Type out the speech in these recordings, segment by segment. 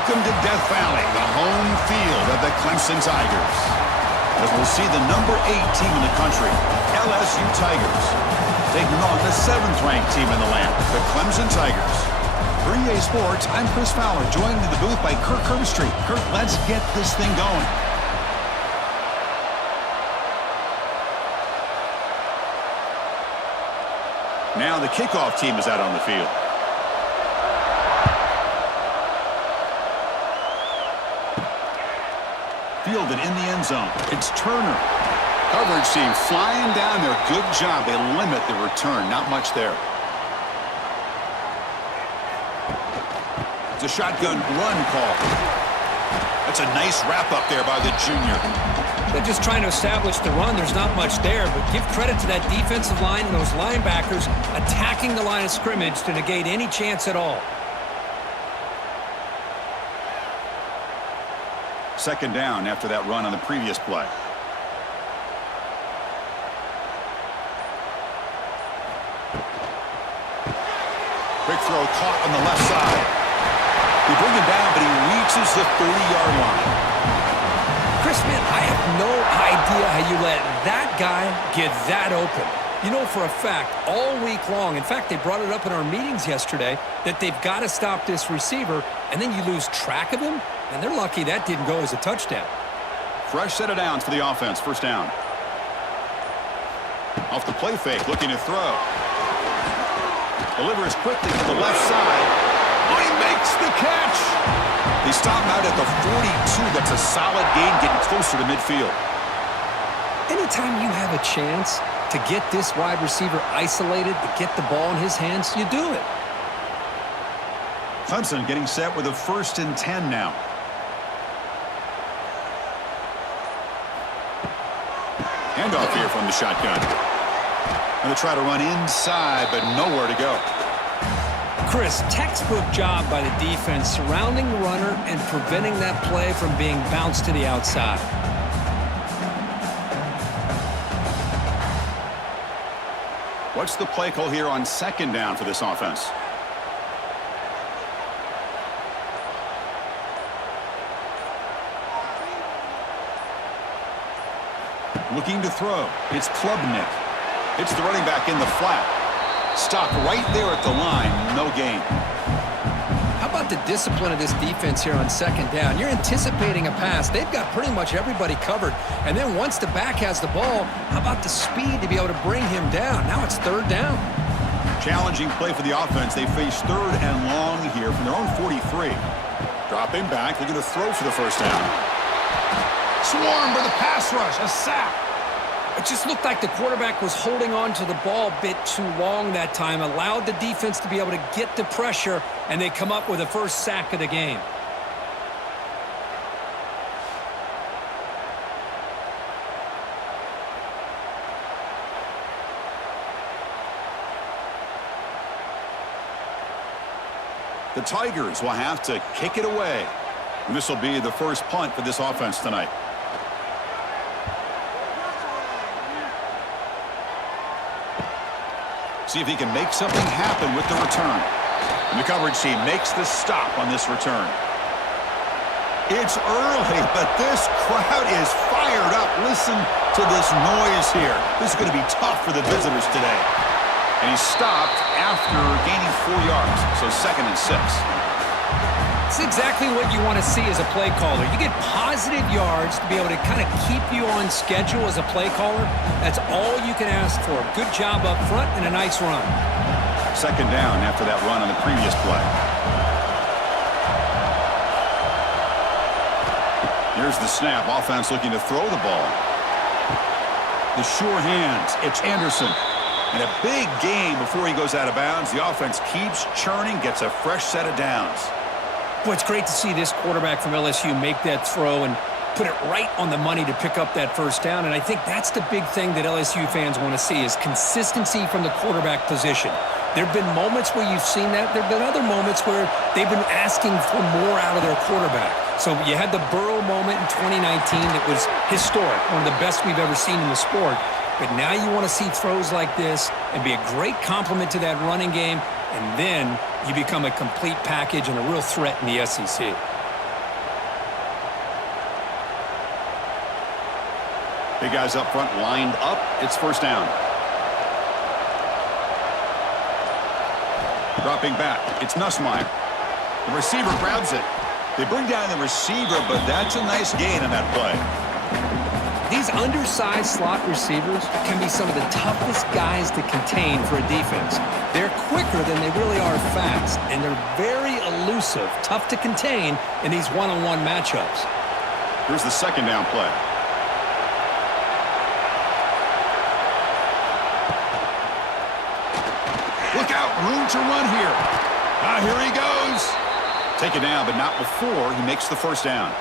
Welcome to Death Valley, the home field of the Clemson Tigers. As we'll see the number 8 team in the country, LSU Tigers, taking on the 7th-ranked team in the land, the Clemson Tigers. For EA Sports, I'm Chris Fowler, joined in the booth by Kirk Herbstreit. Kirk, let's get this thing going. Now the kickoff team is out on the field. Fielded in the end zone. It's Turner. Coverage team flying down there. Good job. They limit the return. Not much there. It's a shotgun run call. That's a nice wrap up there by the junior. They're just trying to establish the run. There's not much there, but give credit to that defensive line and those linebackers attacking the line of scrimmage to negate any chance at all. Second down after that run on the previous play. Quick throw caught on the left side. They bring him down, but he reaches the 30-yard line. Chris, man, I have no idea how you let that guy get that open. You know for a fact, all week long, in fact, they brought it up in our meetings yesterday, that they've got to stop this receiver, and then you lose track of him, and they're lucky that didn't go as a touchdown. Fresh set of downs for the offense. First down. Off the play fake, looking to throw. Delivers quickly to the left side. Oh, he makes the catch. They stop him out at the 42. That's a solid gain, getting closer to midfield. Anytime you have a chance to get this wide receiver isolated, to get the ball in his hands, you do it. Clemson getting set with a 1st and 10 now. Handoff here from the shotgun. Going to try to run inside, but nowhere to go. Chris, textbook job by the defense surrounding the runner and preventing that play from being bounced to the outside. What's the play call here on second down for this offense? Looking to throw. It's Klubnik. It's the running back in the flat. Stopped right there at the line. No gain. How about the discipline of this defense here on second down? You're anticipating a pass. They've got pretty much everybody covered. And then once the back has the ball, how about the speed to be able to bring him down? Now it's third down. Challenging play for the offense. They face 3rd and long here from their own 43. Dropping back. They're going to throw for the first down. Swarmed by the pass rush. A sack. It just looked like the quarterback was holding on to the ball a bit too long that time, allowed the defense to be able to get the pressure, and they come up with the first sack of the game. The Tigers will have to kick it away. And this will be the first punt for this offense tonight. See if he can make something happen with the return. And the coverage team makes the stop on this return. It's early, but this crowd is fired up. Listen to this noise here. This is going to be tough for the visitors today. And he stopped after gaining 4 yards, so 2nd and 6. It's exactly what you want to see as a play caller. You get positive yards to be able to kind of keep you on schedule as a play caller. That's all you can ask for. Good job up front and a nice run. Second down after that run on the previous play. Here's the snap. Offense looking to throw the ball. The sure hands. It's Anderson. And a big gain before he goes out of bounds. The offense keeps churning, gets a fresh set of downs. Boy, it's great to see this quarterback from LSU make that throw and put it right on the money to pick up that first down. And I think that's the big thing that LSU fans want to see is consistency from the quarterback position. There have been moments where you've seen that. There have been other moments where they've been asking for more out of their quarterback. So you had the Burrow moment in 2019 that was historic, one of the best we've ever seen in the sport. But now you want to see throws like this and be a great complement to that running game, and then you become a complete package and a real threat in the SEC. Big guys up front lined up. It's first down. Dropping back. It's Nussmeier. The receiver grabs it. They bring down the receiver, but that's a nice gain on that play. These undersized slot receivers can be some of the toughest guys to contain for a defense. They're quicker than they really are fast, and they're very elusive, tough to contain in these one-on-one matchups. Here's the second down play. Look out, room to run here. Here he goes. Take it down, but not before he makes the first down.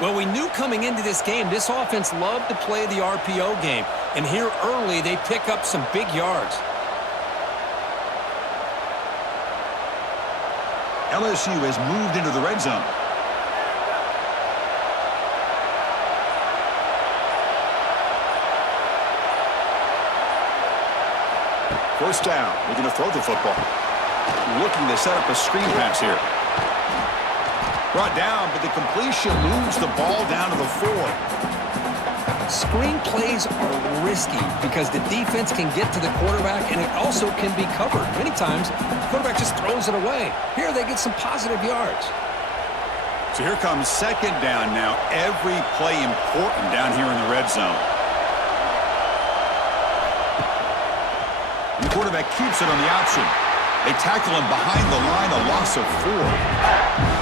Well, we knew coming into this game, this offense loved to play the RPO game. And here early, they pick up some big yards. LSU has moved into the red zone. First down. We're going to throw the football. Looking to set up a screen pass here. Brought down, but the completion moves the ball down to the 4. Screen plays are risky because the defense can get to the quarterback, and it also can be covered. Many times, the quarterback just throws it away. Here, they get some positive yards. So here comes second down now. Every play important down here in the red zone. And the quarterback keeps it on the option. They tackle him behind the line, a loss of 4.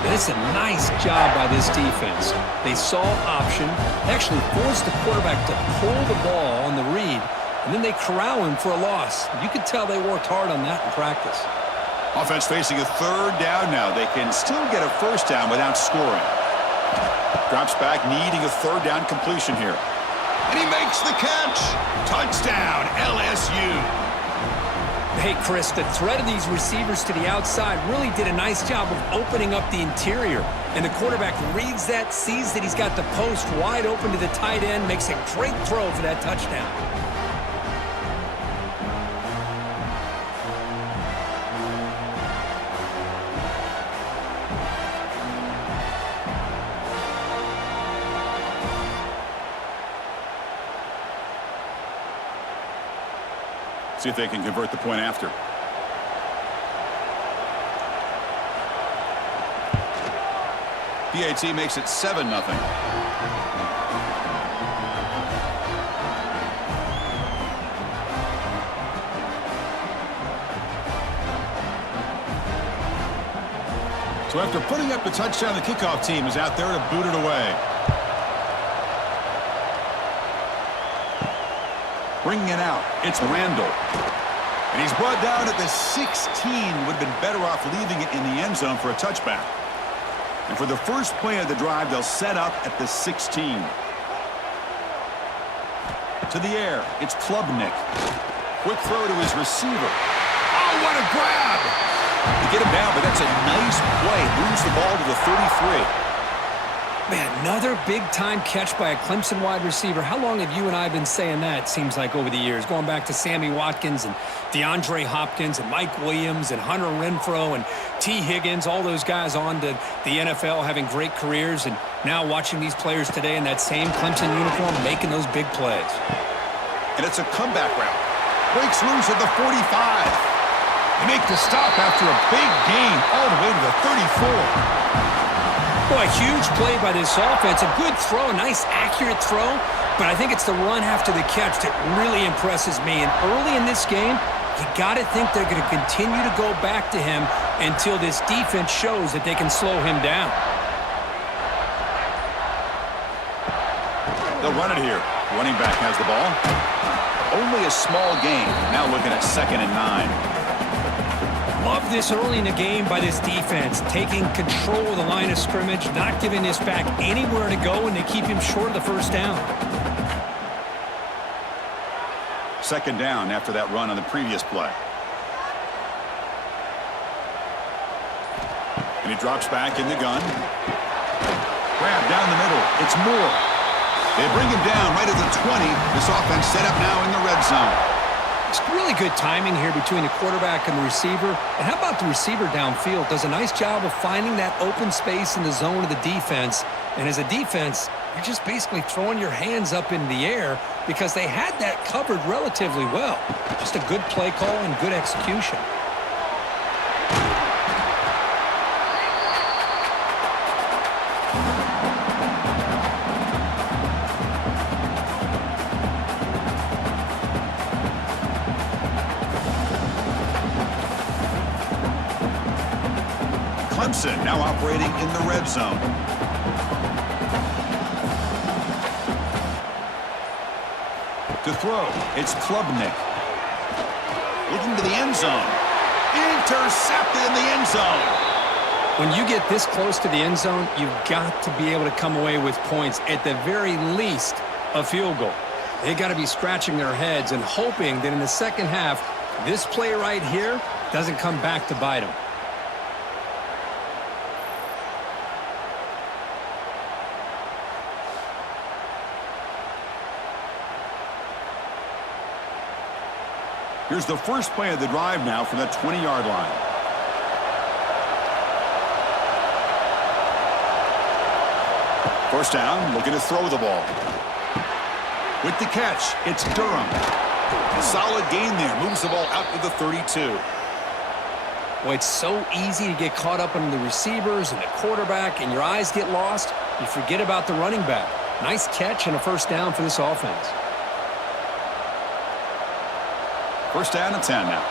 And it's a nice job by this defense. They saw option, actually forced the quarterback to pull the ball on the read, and then they corral him for a loss. You could tell they worked hard on that in practice. Offense facing a third down now. They can still get a first down without scoring. Drops back, needing a third down completion here. And he makes the catch. Touchdown, LSU. Hey, Chris, the threat of these receivers to the outside really did a nice job of opening up the interior. And the quarterback reads that, sees that he's got the post wide open to the tight end, makes a great throw for that touchdown. See if they can convert the point after. PAT makes it 7-0. So after putting up the touchdown, the kickoff team is out there to boot it away. Bringing it out, it's Randall. And he's brought down at the 16. Would have been better off leaving it in the end zone for a touchback. And for the first play of the drive, they'll set up at the 16. To the air, it's Klubnik. Quick throw to his receiver. Oh, what a grab! To get him down, but that's a nice play. Moves the ball to the 33. Man, another big-time catch by a Clemson wide receiver. How long have you and I been saying that, seems like, over the years? Going back to Sammy Watkins and DeAndre Hopkins and Mike Williams and Hunter Renfrow and T. Higgins, all those guys on to the NFL having great careers, and now watching these players today in that same Clemson uniform making those big plays. And it's a comeback route. Breaks loose at the 45. They make the stop after a big gain all the way to the 34. Boy, a huge play by this offense. A good throw, a nice accurate throw, but I think it's the run after the catch that really impresses me. And early in this game, you got to think they're going to continue to go back to him until this defense shows that they can slow him down. They'll run it here. Running back has the ball. Only a small gain. Now looking at 2nd and 9. Love this early in the game by this defense, taking control of the line of scrimmage, not giving this back anywhere to go, and they keep him short of the first down. 2nd down after that run on the previous play. And he drops back in the gun. Grab down the middle. It's Moore. They bring him down right at the 20. This offense set up now in the red zone. It's really good timing here between the quarterback and the receiver. And how about the receiver downfield? Does a nice job of finding that open space in the zone of the defense. And as a defense, you're just basically throwing your hands up in the air because they had that covered relatively well. Just a good play call and good execution. Clemson now operating in the red zone. To throw, it's Klubnik. Looking to the end zone. Intercepted in the end zone. When you get this close to the end zone, you've got to be able to come away with points, at the very least, a field goal. They got to be scratching their heads and hoping that in the second half, this play right here doesn't come back to bite them. Here's the first play of the drive now from the 20-yard line. First down, looking to throw the ball. With the catch, it's Durham. A solid gain there, moves the ball out to the 32. Well, it's so easy to get caught up in the receivers and the quarterback, and your eyes get lost. You forget about the running back. Nice catch and a first down for this offense. First down and 10 now.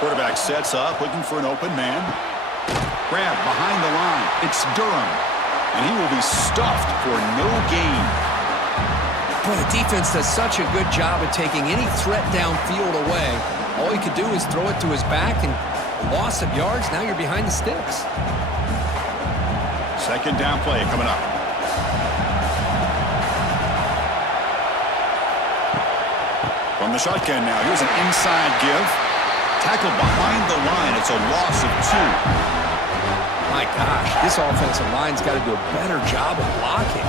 Quarterback sets up, looking for an open man. Grab behind the line. It's Durham. And he will be stuffed for no gain. Boy, the defense does such a good job of taking any threat downfield away. All he could do is throw it to his back, and a loss of yards, now you're behind the sticks. Second down play coming up. From the shotgun now, here's an inside give. Tackled behind the line. It's a loss of 2. My gosh, this offensive line's got to do a better job of blocking.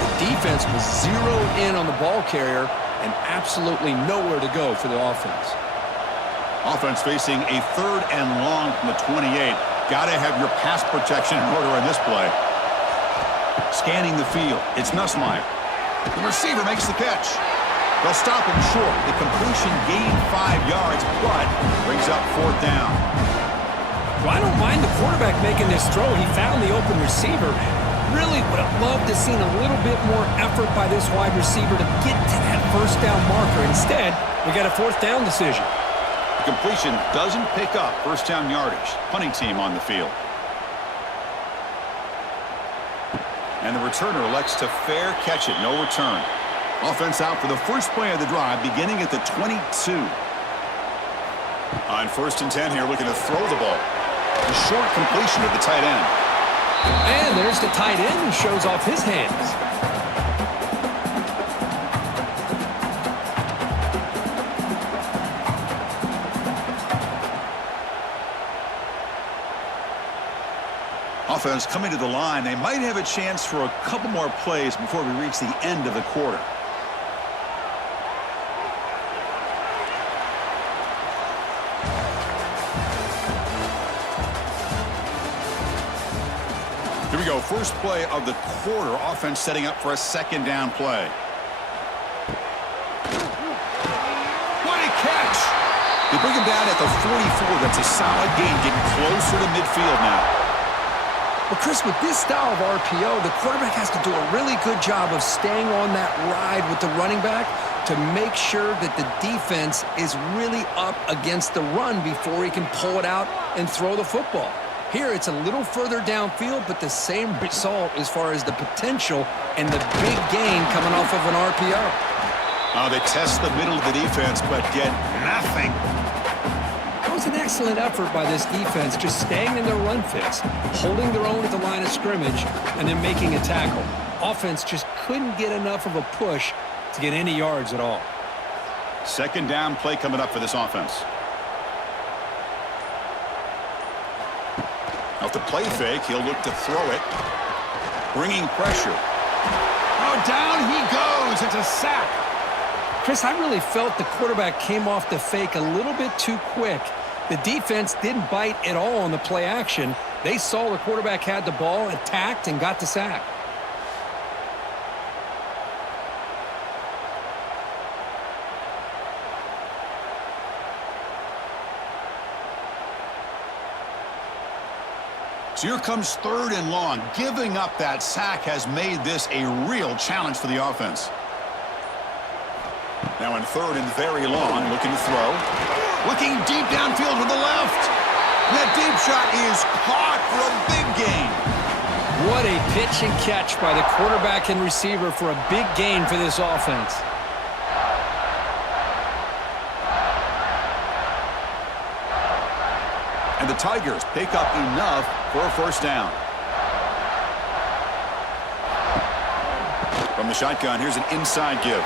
The defense was zeroed in on the ball carrier and absolutely nowhere to go for the offense. Offense facing a 3rd and long from the 28. Got to have your pass protection in order on this play. Scanning the field, it's Nussmeier. The receiver makes the catch. They'll stop him short. The completion gained 5 yards, but brings up 4th down. Well, I don't mind the quarterback making this throw. He found the open receiver. Really would have loved to have seen a little bit more effort by this wide receiver to get to that first down marker. Instead, we got a 4th down decision. The completion doesn't pick up first down yardage. Punting team on the field. And the returner elects to fair catch it. No return. Offense out for the first play of the drive, beginning at the 22. On 1st and 10 here, looking to throw the ball. A short completion to the tight end. And there's the tight end who shows off his hands. Offense coming to the line. They might have a chance for a couple more plays before we reach the end of the quarter. Here we go. First play of the quarter. Offense setting up for a 2nd down play. What a catch! They bring him down at the 44. That's a solid gain, getting closer to midfield now. Well, Chris, with this style of RPO, the quarterback has to do a really good job of staying on that ride with the running back to make sure that the defense is really up against the run before he can pull it out and throw the football. Here, it's a little further downfield, but the same result as far as the potential and the big gain coming off of an RPO. They test the middle of the defense, but get nothing. It was an excellent effort by this defense, just staying in their run fits, holding their own at the line of scrimmage, and then making a tackle. Offense just couldn't get enough of a push to get any yards at all. 2nd down play coming up for this offense. Off the play fake, he'll look to throw it. Bringing pressure. Oh, down he goes. It's a sack. Chris, I really felt the quarterback came off the fake a little bit too quick. The defense didn't bite at all on the play action. They saw the quarterback had the ball, attacked, and got the sack. So here comes 3rd and long. Giving up that sack has made this a real challenge for the offense. Now in 3rd and very long, looking to throw. Looking deep downfield with the left. That deep shot is caught for a big gain. What a pitch and catch by the quarterback and receiver for a big gain for this offense. And the Tigers pick up enough for a 1st down. From the shotgun, here's an inside give.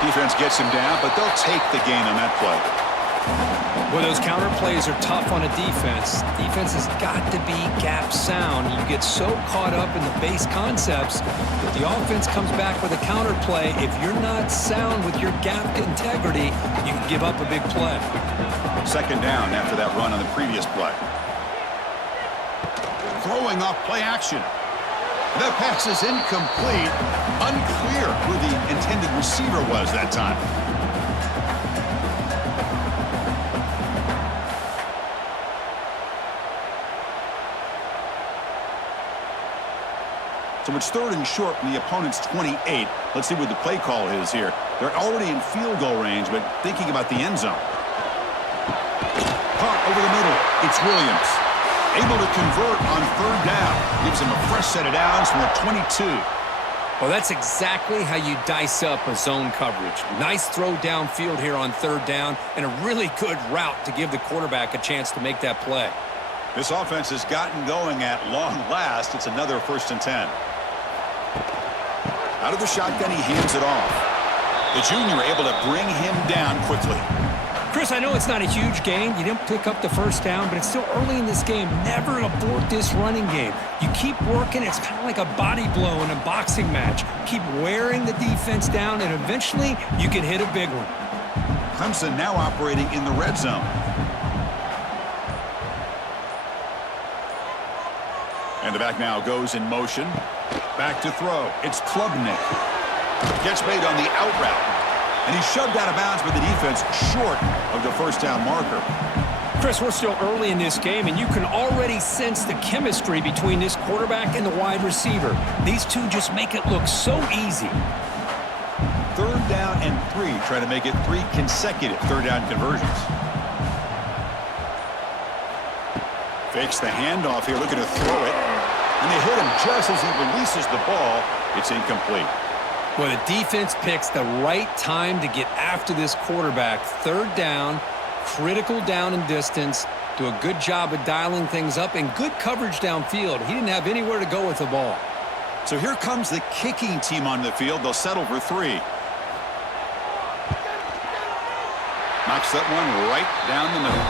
Defense gets him down, but they'll take the gain on that play. Well, those counter plays are tough on a defense. Defense has got to be gap sound. You get so caught up in the base concepts that the offense comes back with a counter play. If you're not sound with your gap integrity, you can give up a big play. 2nd down after that run on the previous play. Throwing off play action. The pass is incomplete. Unclear who the intended receiver was that time. So it's 3rd and short from the opponent's 28. Let's see what the play call is here. They're already in field goal range, but thinking about the end zone. Caught over the middle. It's Williams. Able to convert on 3rd down. Gives him a fresh set of downs from the 22. Well, that's exactly how you dice up a zone coverage. Nice throw downfield here on 3rd down, and a really good route to give the quarterback a chance to make that play. This offense has gotten going at long last. It's another 1st and 10. Out of the shotgun, he hands it off. The junior able to bring him down quickly. Chris, I know it's not a huge gain. You didn't pick up the 1st down, but it's still early in this game. Never abort this running game. You keep working. It's kind of like a body blow in a boxing match. Keep wearing the defense down, and eventually you can hit a big one. Clemson now operating in the red zone. And the back now goes in motion. Back to throw. It's Klubnik. Gets made on the out route. And he's shoved out of bounds by the defense short of the 1st down marker. Chris, we're still early in this game, and you can already sense the chemistry between this quarterback and the wide receiver. These two just make it look so easy. 3rd down and 3, trying to make it 3 consecutive 3rd down conversions. Fakes the handoff here, looking to throw it. And they hit him just as he releases the ball. It's incomplete. Well, the defense picks the right time to get after this quarterback. 3rd down, critical down and distance. Do a good job of dialing things up, and good coverage downfield. He didn't have anywhere to go with the ball. So here comes the kicking team on the field. They'll settle for 3. Knocks that one right down the middle.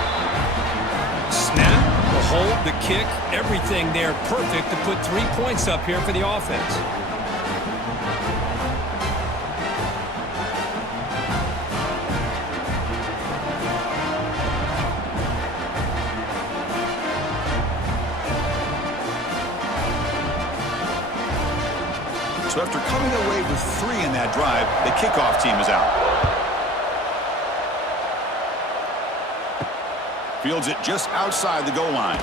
Snap, the hold, the kick, everything there perfect to put 3 points up here for the offense. So after coming away with 3 in that drive, the kickoff team is out. Fields it just outside the goal line.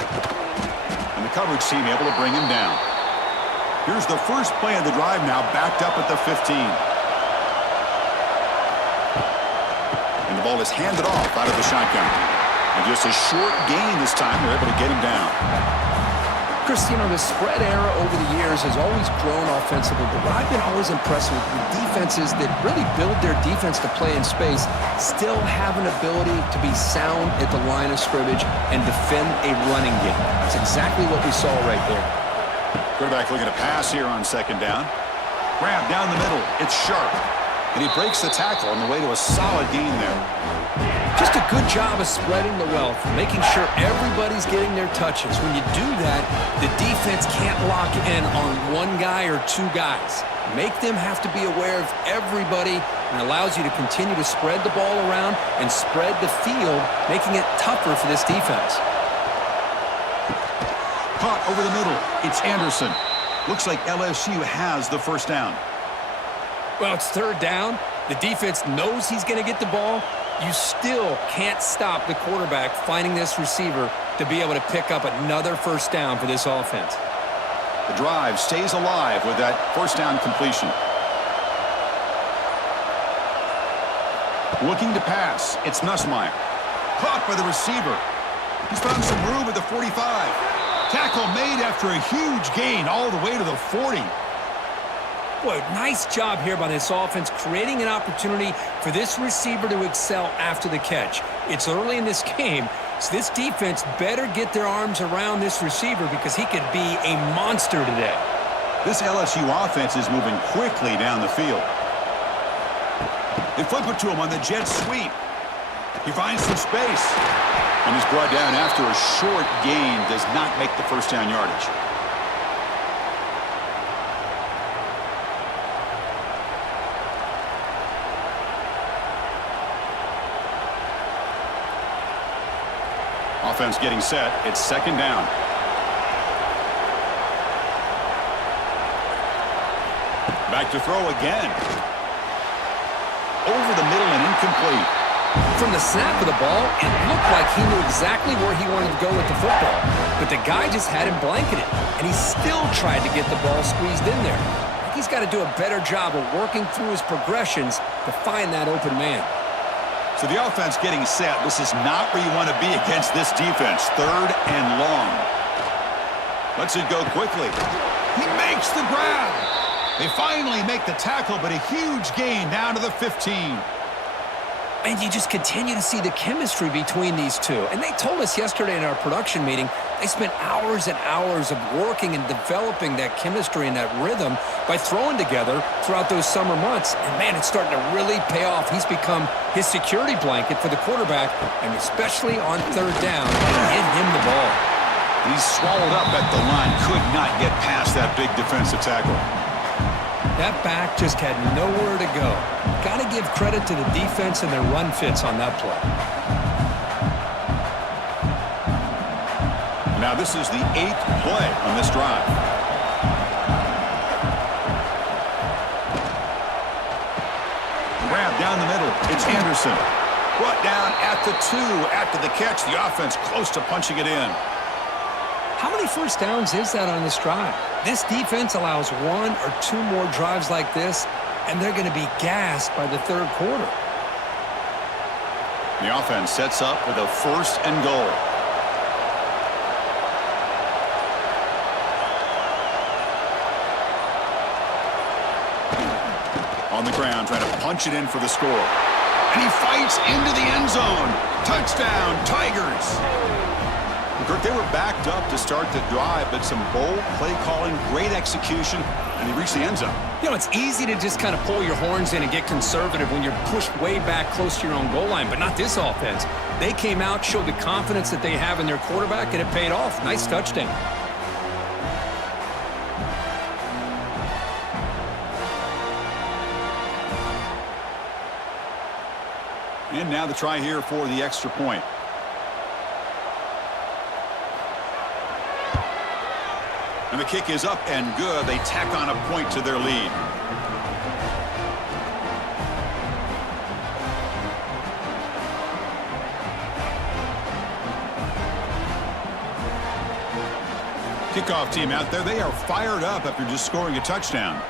And the coverage team able to bring him down. Here's the first play of the drive now, backed up at the 15. And the ball is handed off out of the shotgun. And just a short gain this time, they're able to get him down. Chris, you know, the spread era over the years has always grown offensively, but what I've been always impressed with defenses that really build their defense to play in space still have an ability to be sound at the line of scrimmage and defend a running game. That's exactly what we saw right there. Quarterback looking to pass here on 2nd down. Grab down the middle. It's Sharp. And he breaks the tackle on the way to a solid gain there. Just a good job of spreading the wealth, making sure everybody's getting their touches. When you do that, the defense can't lock in on one guy or two guys. Make them have to be aware of everybody, and allows you to continue to spread the ball around and spread the field, making it tougher for this defense. Caught over the middle. It's Anderson. Looks like LSU has the first down. Well, it's third down. The defense knows he's going to get the ball. You still can't stop the quarterback finding this receiver to be able to pick up another first down for this offense. The drive stays alive with that first down completion. Looking to pass. It's Nussmeier. Caught by the receiver. He's found some room at the 45. Tackle made after a huge gain all the way to the 40. Boy, nice job here by this offense, creating an opportunity for this receiver to excel after the catch. It's early in this game, so this defense better get their arms around this receiver because he could be a monster today. This LSU offense is moving quickly down the field. They flip it to him on the jet sweep. He finds some space. And he's brought down after a short gain, does not make the first down yardage. Offense getting set. It's second down. Back to throw again. Over the middle and incomplete. From the snap of the ball, it looked like he knew exactly where he wanted to go with the football. But the guy just had him blanketed, and he still tried to get the ball squeezed in there. He's got to do a better job of working through his progressions to find that open man. So the offense getting set. This is not where you want to be against this defense. Third and long. Lets it go quickly. He makes the grab. They finally make the tackle, but a huge gain down to the 15. And you just continue to see the chemistry between these two. And they told us yesterday in our production meeting, they spent hours and hours of working and developing that chemistry and that rhythm by throwing together throughout those summer months. And, man, it's starting to really pay off. He's become his security blanket for the quarterback, and especially on third down, hit him the ball. He's swallowed up at the line. Could not get past that big defensive tackle. That back just had nowhere to go. Got to give credit to the defense and their run fits on that play. Now this is the 8th play on this drive. Grab down the middle. It's Anderson. Brought down at the 2 after the catch. The offense close to punching it in. How many first downs is that on this drive? This defense allows 1 or 2 more drives like this, and they're going to be gassed by the third quarter. The offense sets up with a first and goal. On the ground, trying to punch it in for the score. And he fights into the end zone. Touchdown, Tigers. Kirk, they were backed up to start the drive, but some bold play calling, great execution, and they reached the end zone. You know, it's easy to just kind of pull your horns in and get conservative when you're pushed way back close to your own goal line, but not this offense. They came out, showed the confidence that they have in their quarterback, and it paid off. Nice touchdown. And now the try here for the extra point. And the kick is up and good. They tack on a point to their lead. Kickoff team out there. They are fired up after just scoring a touchdown.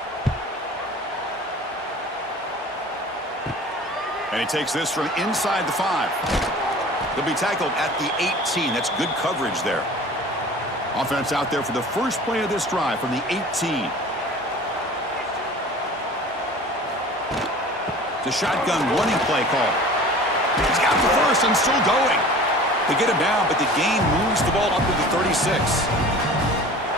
And he takes this from inside the 5. They'll be tackled at the 18. That's good coverage there. Offense out there for the first play of this drive from the 18. The shotgun running play call. He's got the first and still going. They get him down, but the gain moves the ball up to the 36.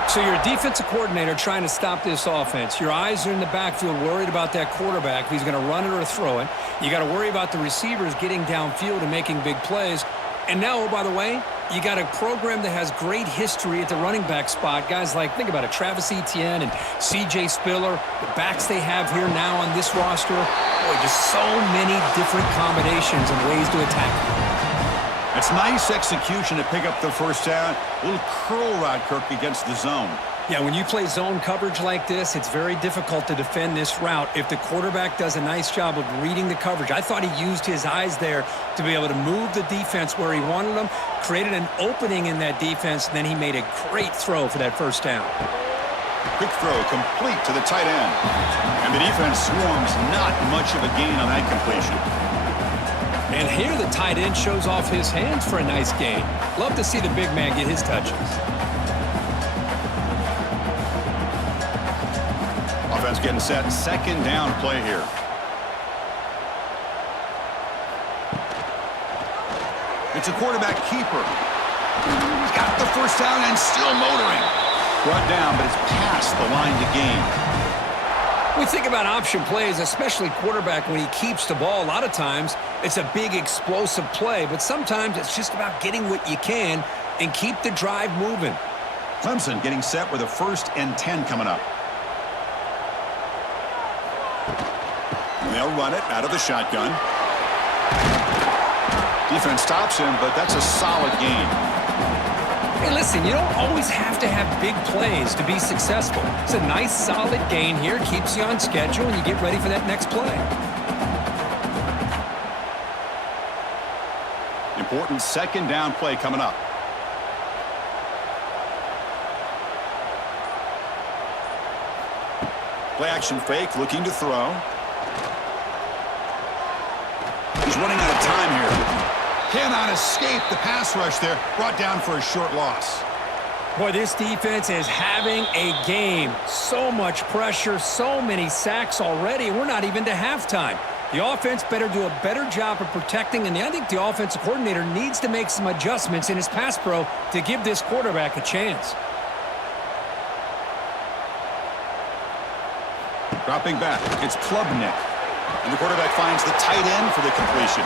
So you're a defensive coordinator trying to stop this offense. Your eyes are in the backfield worried about that quarterback, if he's going to run it or throw it. You got to worry about the receivers getting downfield and making big plays. And now, oh, by the way, you got a program that has great history at the running back spot. Guys like, think about it, Travis Etienne and C.J. Spiller, the backs they have here now on this roster. Boy, just so many different combinations and ways to attack them. It's nice execution to pick up the first down. A little curl route, Kirk, against the zone. Yeah, when you play zone coverage like this, it's very difficult to defend this route if the quarterback does a nice job of reading the coverage. I thought he used his eyes there to be able to move the defense where he wanted them, created an opening in that defense, and then he made a great throw for that first down. Quick throw complete to the tight end. And the defense swarms, not much of a gain on that completion. And here the tight end shows off his hands for a nice gain. Love to see the big man get his touches. Offense getting set. Second down play here. It's a quarterback keeper. He's got the first down and still motoring. Brought down, but it's past the line to gain. We think about option plays, especially quarterback when he keeps the ball. A lot of times, it's a big explosive play, but sometimes it's just about getting what you can and keep the drive moving. Clemson getting set with a 1st and 10 coming up. And they'll run it out of the shotgun. Defense stops him, but that's a solid gain. Hey, listen, you don't always have to have big plays to be successful. It's a nice, solid gain here. Keeps you on schedule, and you get ready for that next play. Important second down play coming up. Play action fake, looking to throw. He's running out of time here. Cannot escape the pass rush there. Brought down for a short loss. Boy, this defense is having a game. So much pressure, so many sacks already. We're not even to halftime. The offense better do a better job of protecting, and I think the offensive coordinator needs to make some adjustments in his pass pro to give this quarterback a chance. Dropping back, it's Klubnik. And the quarterback finds the tight end for the completion.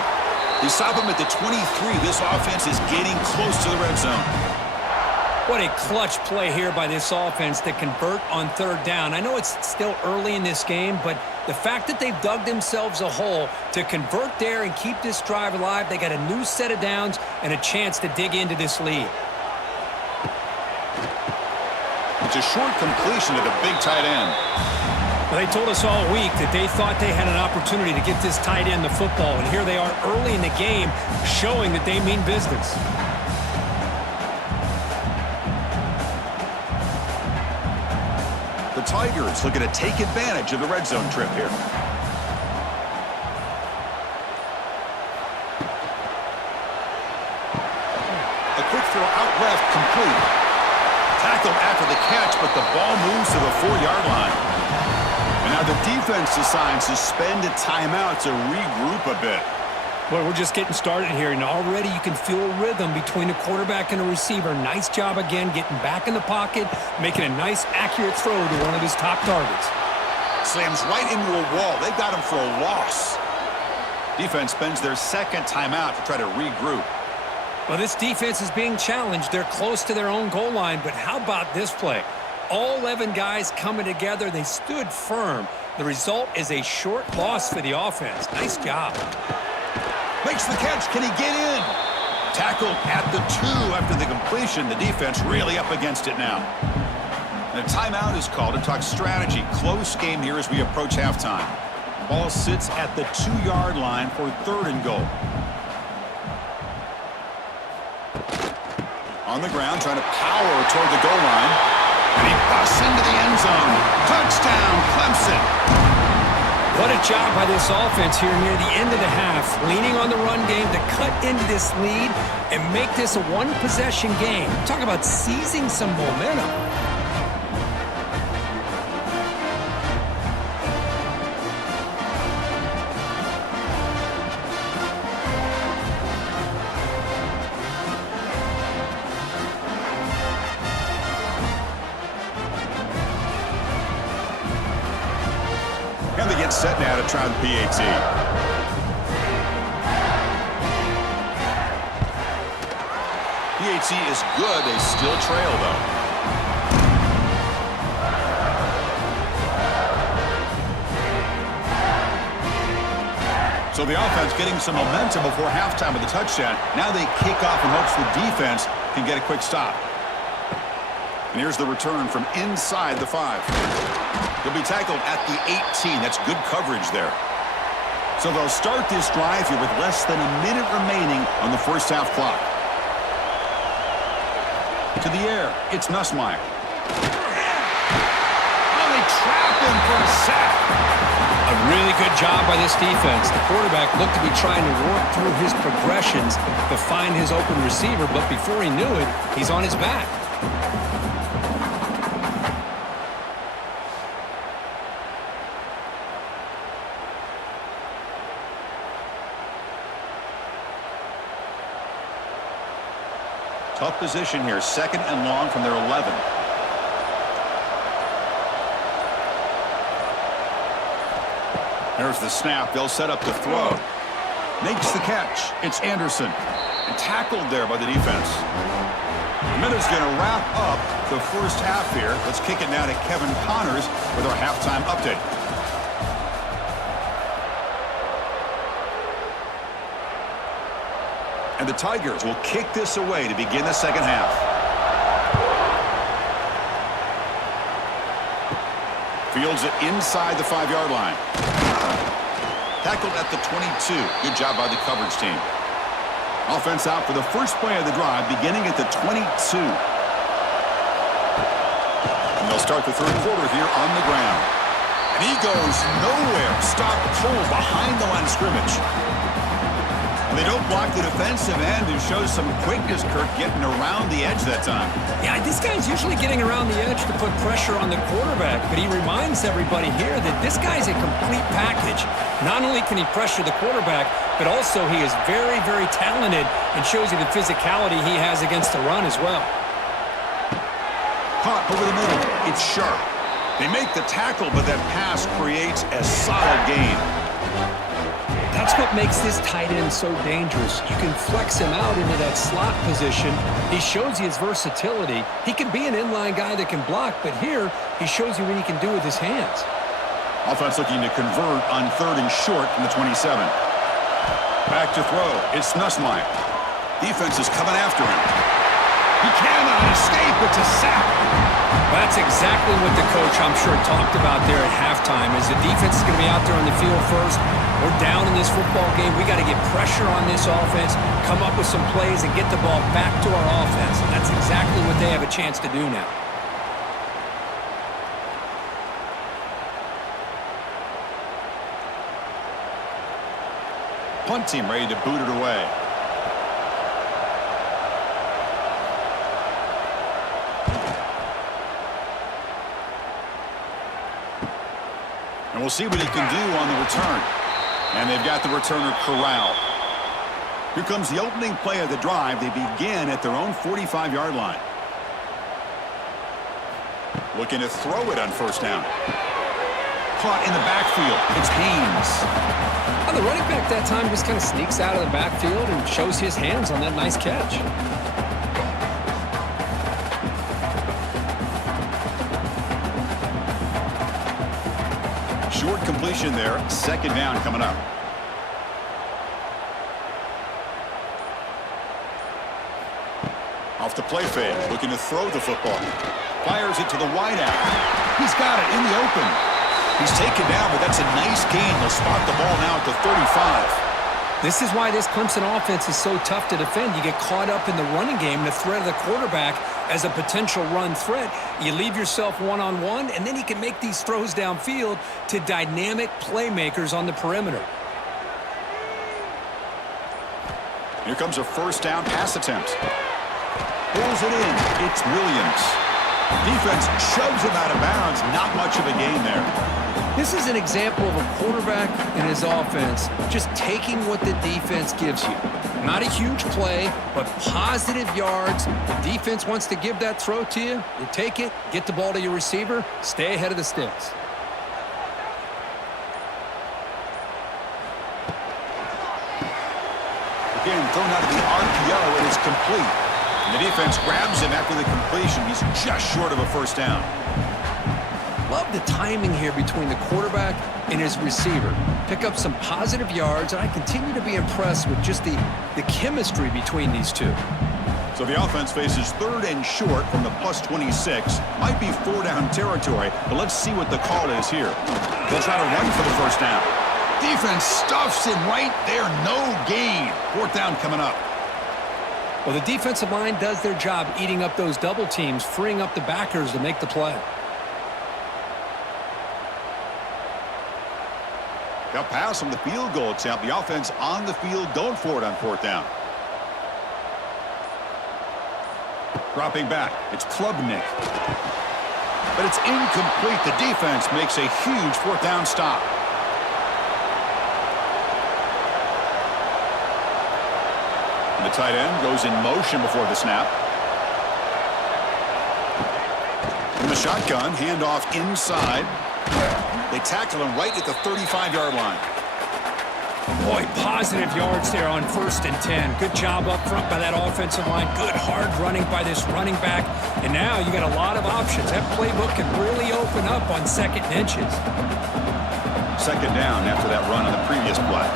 They stop him at the 23. This offense is getting close to the red zone. What a clutch play here by this offense to convert on 3rd down. I know it's still early in this game, but the fact that they've dug themselves a hole to convert there and keep this drive alive, they got a new set of downs and a chance to dig into this lead. It's a short completion to the big tight end. Well, they told us all week that they thought they had an opportunity to get this tight end the football, and here they are early in the game showing that they mean business. The Tigers looking to take advantage of the red zone trip here. A quick throw out left, complete. Tackled after the catch, but the ball moves to the 4-yard line. And now the defense decides to spend a timeout to regroup a bit. Well, we're just getting started here, and already you can feel a rhythm between a quarterback and a receiver. Nice job again getting back in the pocket, making a nice, accurate throw to one of his top targets. Slams right into a wall. They've got him for a loss. Defense spends their 2nd timeout to try to regroup. Well, this defense is being challenged. They're close to their own goal line, but how about this play? All 11 guys coming together. They stood firm. The result is a short loss for the offense. Nice job. Makes the catch. Can he get in? Tackled at the 2 after the completion. The defense really up against it now. And a timeout is called to talk strategy. Close game here as we approach halftime. Ball sits at the 2-yard line for 3rd and goal. On the ground, trying to power toward the goal line. And he busts into the end zone. Touchdown, Clemson. What a job by this offense here near the end of the half, leaning on the run game to cut into this lead and make this a one-possession game. Talk about seizing some momentum. get set now to try the PAT. PAT is good. They still trail, though. So the offense getting some momentum before halftime with the touchdown. Now they kick off in hopes the defense can get a quick stop. And here's the return from inside the 5. He'll be tackled at the 18. That's good coverage there. So they'll start this drive here with less than a minute remaining on the first half clock. To the air, it's Nussmeier. Oh, they trap him for a sack. A really good job by this defense. The quarterback looked to be trying to work through his progressions to find his open receiver, but before he knew it, he's on his back. Tough position here, 2nd and long from their 11. There's the snap. They'll set up the throw. Makes the catch. It's Anderson. And tackled there by the defense. The minute's going to wrap up the first half here. Let's kick it now to Kevin Connors with our halftime update. And the Tigers will kick this away to begin the second half. Fields it inside the 5-yard line. Tackled at the 22. Good job by the coverage team. Offense out for the first play of the drive, beginning at the 22. And they'll start the third quarter here on the ground. And he goes nowhere. Stop cold behind the line of scrimmage. And they don't block the defensive end, who shows some quickness, Kirk, getting around the edge that time. Yeah, this guy's usually getting around the edge to put pressure on the quarterback, but he reminds everybody here that this guy's a complete package. Not only can he pressure the quarterback, but also he is very, very talented and shows you the physicality he has against the run as well. Caught over the middle. It's sharp. They make the tackle, but that pass creates a solid gain. That's what makes this tight end so dangerous. You can flex him out into that slot position. He shows you his versatility. He can be an inline guy that can block, but here he shows you what he can do with his hands. Offense looking to convert on 3rd and short from the 27. Back to throw. It's Nussmeier. Defense is coming after him. He cannot escape. It's a sack. That's exactly what the coach, I'm sure, talked about there at halftime, is the defense is going to be out there on the field first. We're down in this football game. We got to get pressure on this offense, come up with some plays, and get the ball back to our offense. And that's exactly what they have a chance to do now. Punt team ready to boot it away. And we'll see what he can do on the return. And they've got the returner corralled. Here comes the opening play of the drive. They begin at their own 45-yard line. Looking to throw it on first down. Caught in the backfield. It's Haynes. The running back that time just kind of sneaks out of the backfield and shows his hands on that nice catch. Short completion there. 2nd down coming up. Off the play fake. Looking to throw the football. Fires it to the wideout. He's got it in the open. He's taken down, but that's a nice gain. They'll spot the ball now at the 35. This is why this Clemson offense is so tough to defend. You get caught up in the running game, the threat of the quarterback as a potential run threat. You leave yourself one-on-one, and then you can make these throws downfield to dynamic playmakers on the perimeter. Here comes a first down pass attempt. Pulls it in. It's Williams. Defense shoves him out of bounds. Not much of a gain there. This is an example of a quarterback and his offense just taking what the defense gives you. Not a huge play, but positive yards. The defense wants to give that throw to you. You take it, get the ball to your receiver, stay ahead of the sticks. Again, thrown out of the RPO, and it's complete. And the defense grabs him after the completion. He's just short of a first down. Love the timing here between the quarterback and his receiver. Pick up some positive yards, and I continue to be impressed with just the chemistry between these two. So the offense faces 3rd and short from the +26. Might be 4-down territory, but let's see what the call is here. They'll try to run for the first down. Defense stuffs him right there. No gain. 4th down coming up. Well, the defensive line does their job eating up those double teams, freeing up the backers to make the play. Got pass on the field goal attempt. The offense on the field going for it on 4th down. Dropping back. It's Klubnik. But it's incomplete. The defense makes a huge 4th down stop. And the tight end goes in motion before the snap. From the shotgun, handoff inside. They tackle him right at the 35-yard line. Boy, positive yards there on 1st and 10. Good job up front by that offensive line. Good hard running by this running back. And now you got a lot of options. That playbook can really open up on 2nd and inches. 2nd down after that run on the previous play.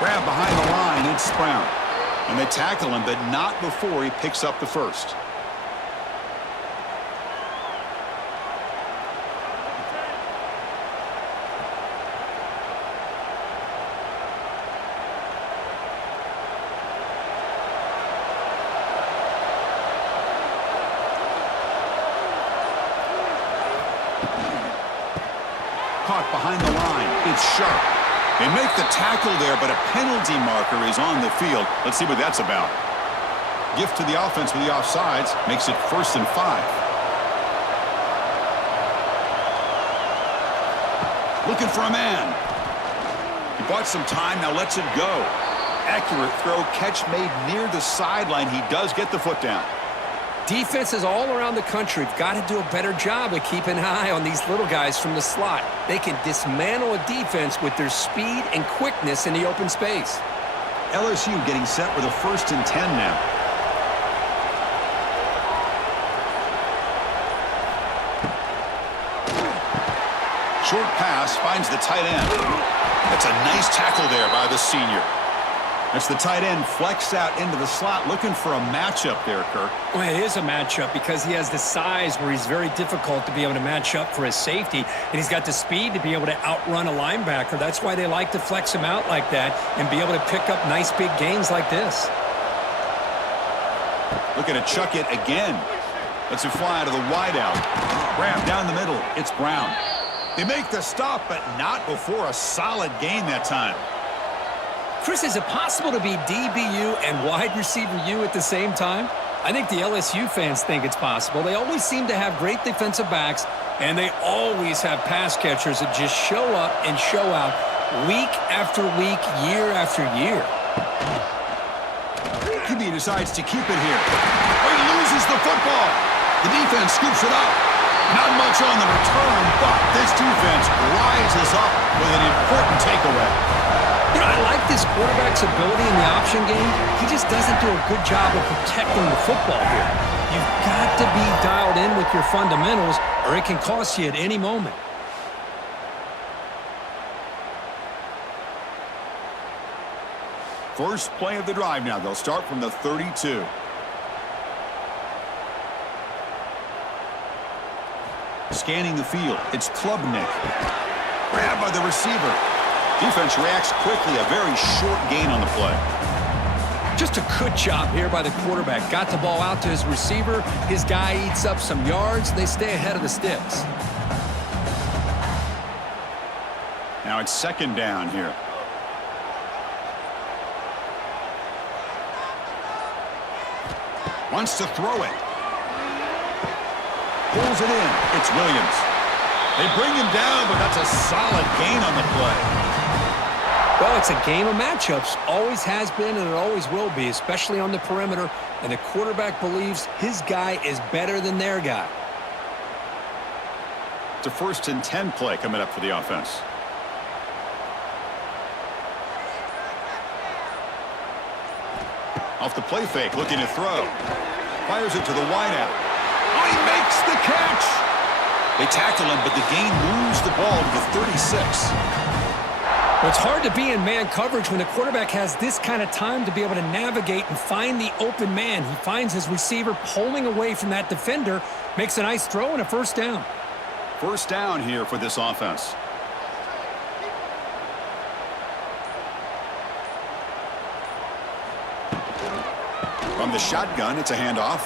Grab behind the line, it's Brown. And they tackle him, but not before he picks up the first. Caught behind the line. It's Sharp. They make the tackle there, but a penalty marker is on the field. Let's see what that's about. Gift to the offense with the offsides makes it 1st and 5. Looking for a man. He bought some time, now lets it go. Accurate throw, catch made near the sideline. He does get the foot down. Defenses all around the country have got to do a better job of keeping an eye on these little guys from the slot. They can dismantle a defense with their speed and quickness in the open space. LSU getting set with a 1st and 10 now. Short pass finds the tight end. That's a nice tackle there by the senior. That's the tight end flexed out into the slot, looking for a matchup there, Kirk. Well, it is a matchup because he has the size where he's very difficult to be able to match up for his safety, and he's got the speed to be able to outrun a linebacker. That's why they like to flex him out like that and be able to pick up nice big gains like this. Looking to chuck it again. Lets it fly out of the wideout. Grab down the middle. It's Brown. They make the stop, but not before a solid gain that time. Chris, is it possible to be DBU and wide receiver U at the same time? I think the LSU fans think it's possible. They always seem to have great defensive backs, and they always have pass catchers that just show up and show out week after week, year after year. QB decides to keep it here. Oh, he loses the football. The defense scoops it up. Not much on the return, but this defense rises up with an important takeaway. You know, I like this quarterback's ability in the option game. He just doesn't do a good job of protecting the football here. You've got to be dialed in with your fundamentals, or it can cost you at any moment. First play of the drive now. They'll start from the 32. Scanning the field. It's Klubnik. Grabbed by the receiver. Defense reacts quickly. A very short gain on the play. Just a good job here by the quarterback. Got the ball out to his receiver. His guy eats up some yards. They stay ahead of the sticks. Now it's 2nd down here. Wants to throw it. Pulls it in. It's Williams. They bring him down, but that's a solid gain on the play. Well, it's a game of matchups. Always has been, and it always will be, especially on the perimeter. And the quarterback believes his guy is better than their guy. It's a 1st and 10 play coming up for the offense. Off the play fake, looking to throw. Fires it to the wideout. Oh, he makes the catch! They tackle him, but the gain moves the ball to the 36. Well, it's hard to be in man coverage when the quarterback has this kind of time to be able to navigate and find the open man. He finds his receiver pulling away from that defender, makes a nice throw and a first down. First down here for this offense. From the shotgun, it's a handoff.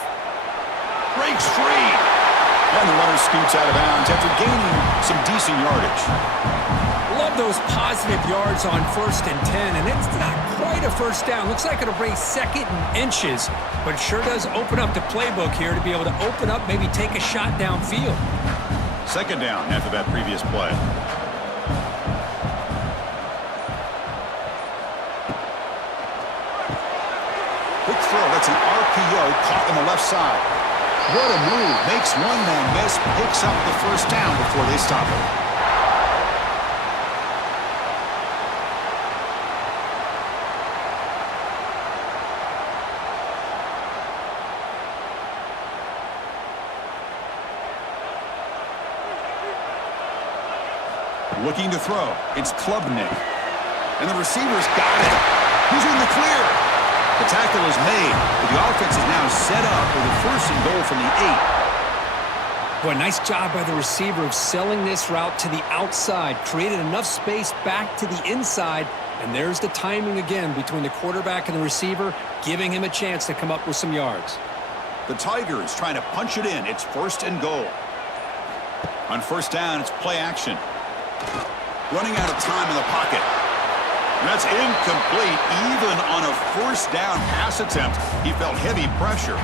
Breaks free. And the runner scoots out of bounds after gaining some decent yardage. Love those positive yards on 1st and 10, and it's not quite a first down. Looks like it'll bring 2nd and inches, but it sure does open up the playbook here to be able to open up, maybe take a shot downfield. 2nd down after that previous play. Quick throw, that's an RPO caught on the left side. What a move. Makes one man miss, picks up the first down before they stop it. Looking to throw. It's Klubnik. And the receiver's got it. He's in the clear. The tackle is made, but the offense is now set up with a 1st and goal from the 8. Boy, nice job by the receiver of selling this route to the outside. Created enough space back to the inside. And there's the timing again between the quarterback and the receiver, giving him a chance to come up with some yards. The Tigers trying to punch it in. It's 1st and goal. On 1st down, it's play action. Running out of time in the pocket. And that's incomplete. Even on a 1st down pass attempt, he felt heavy pressure.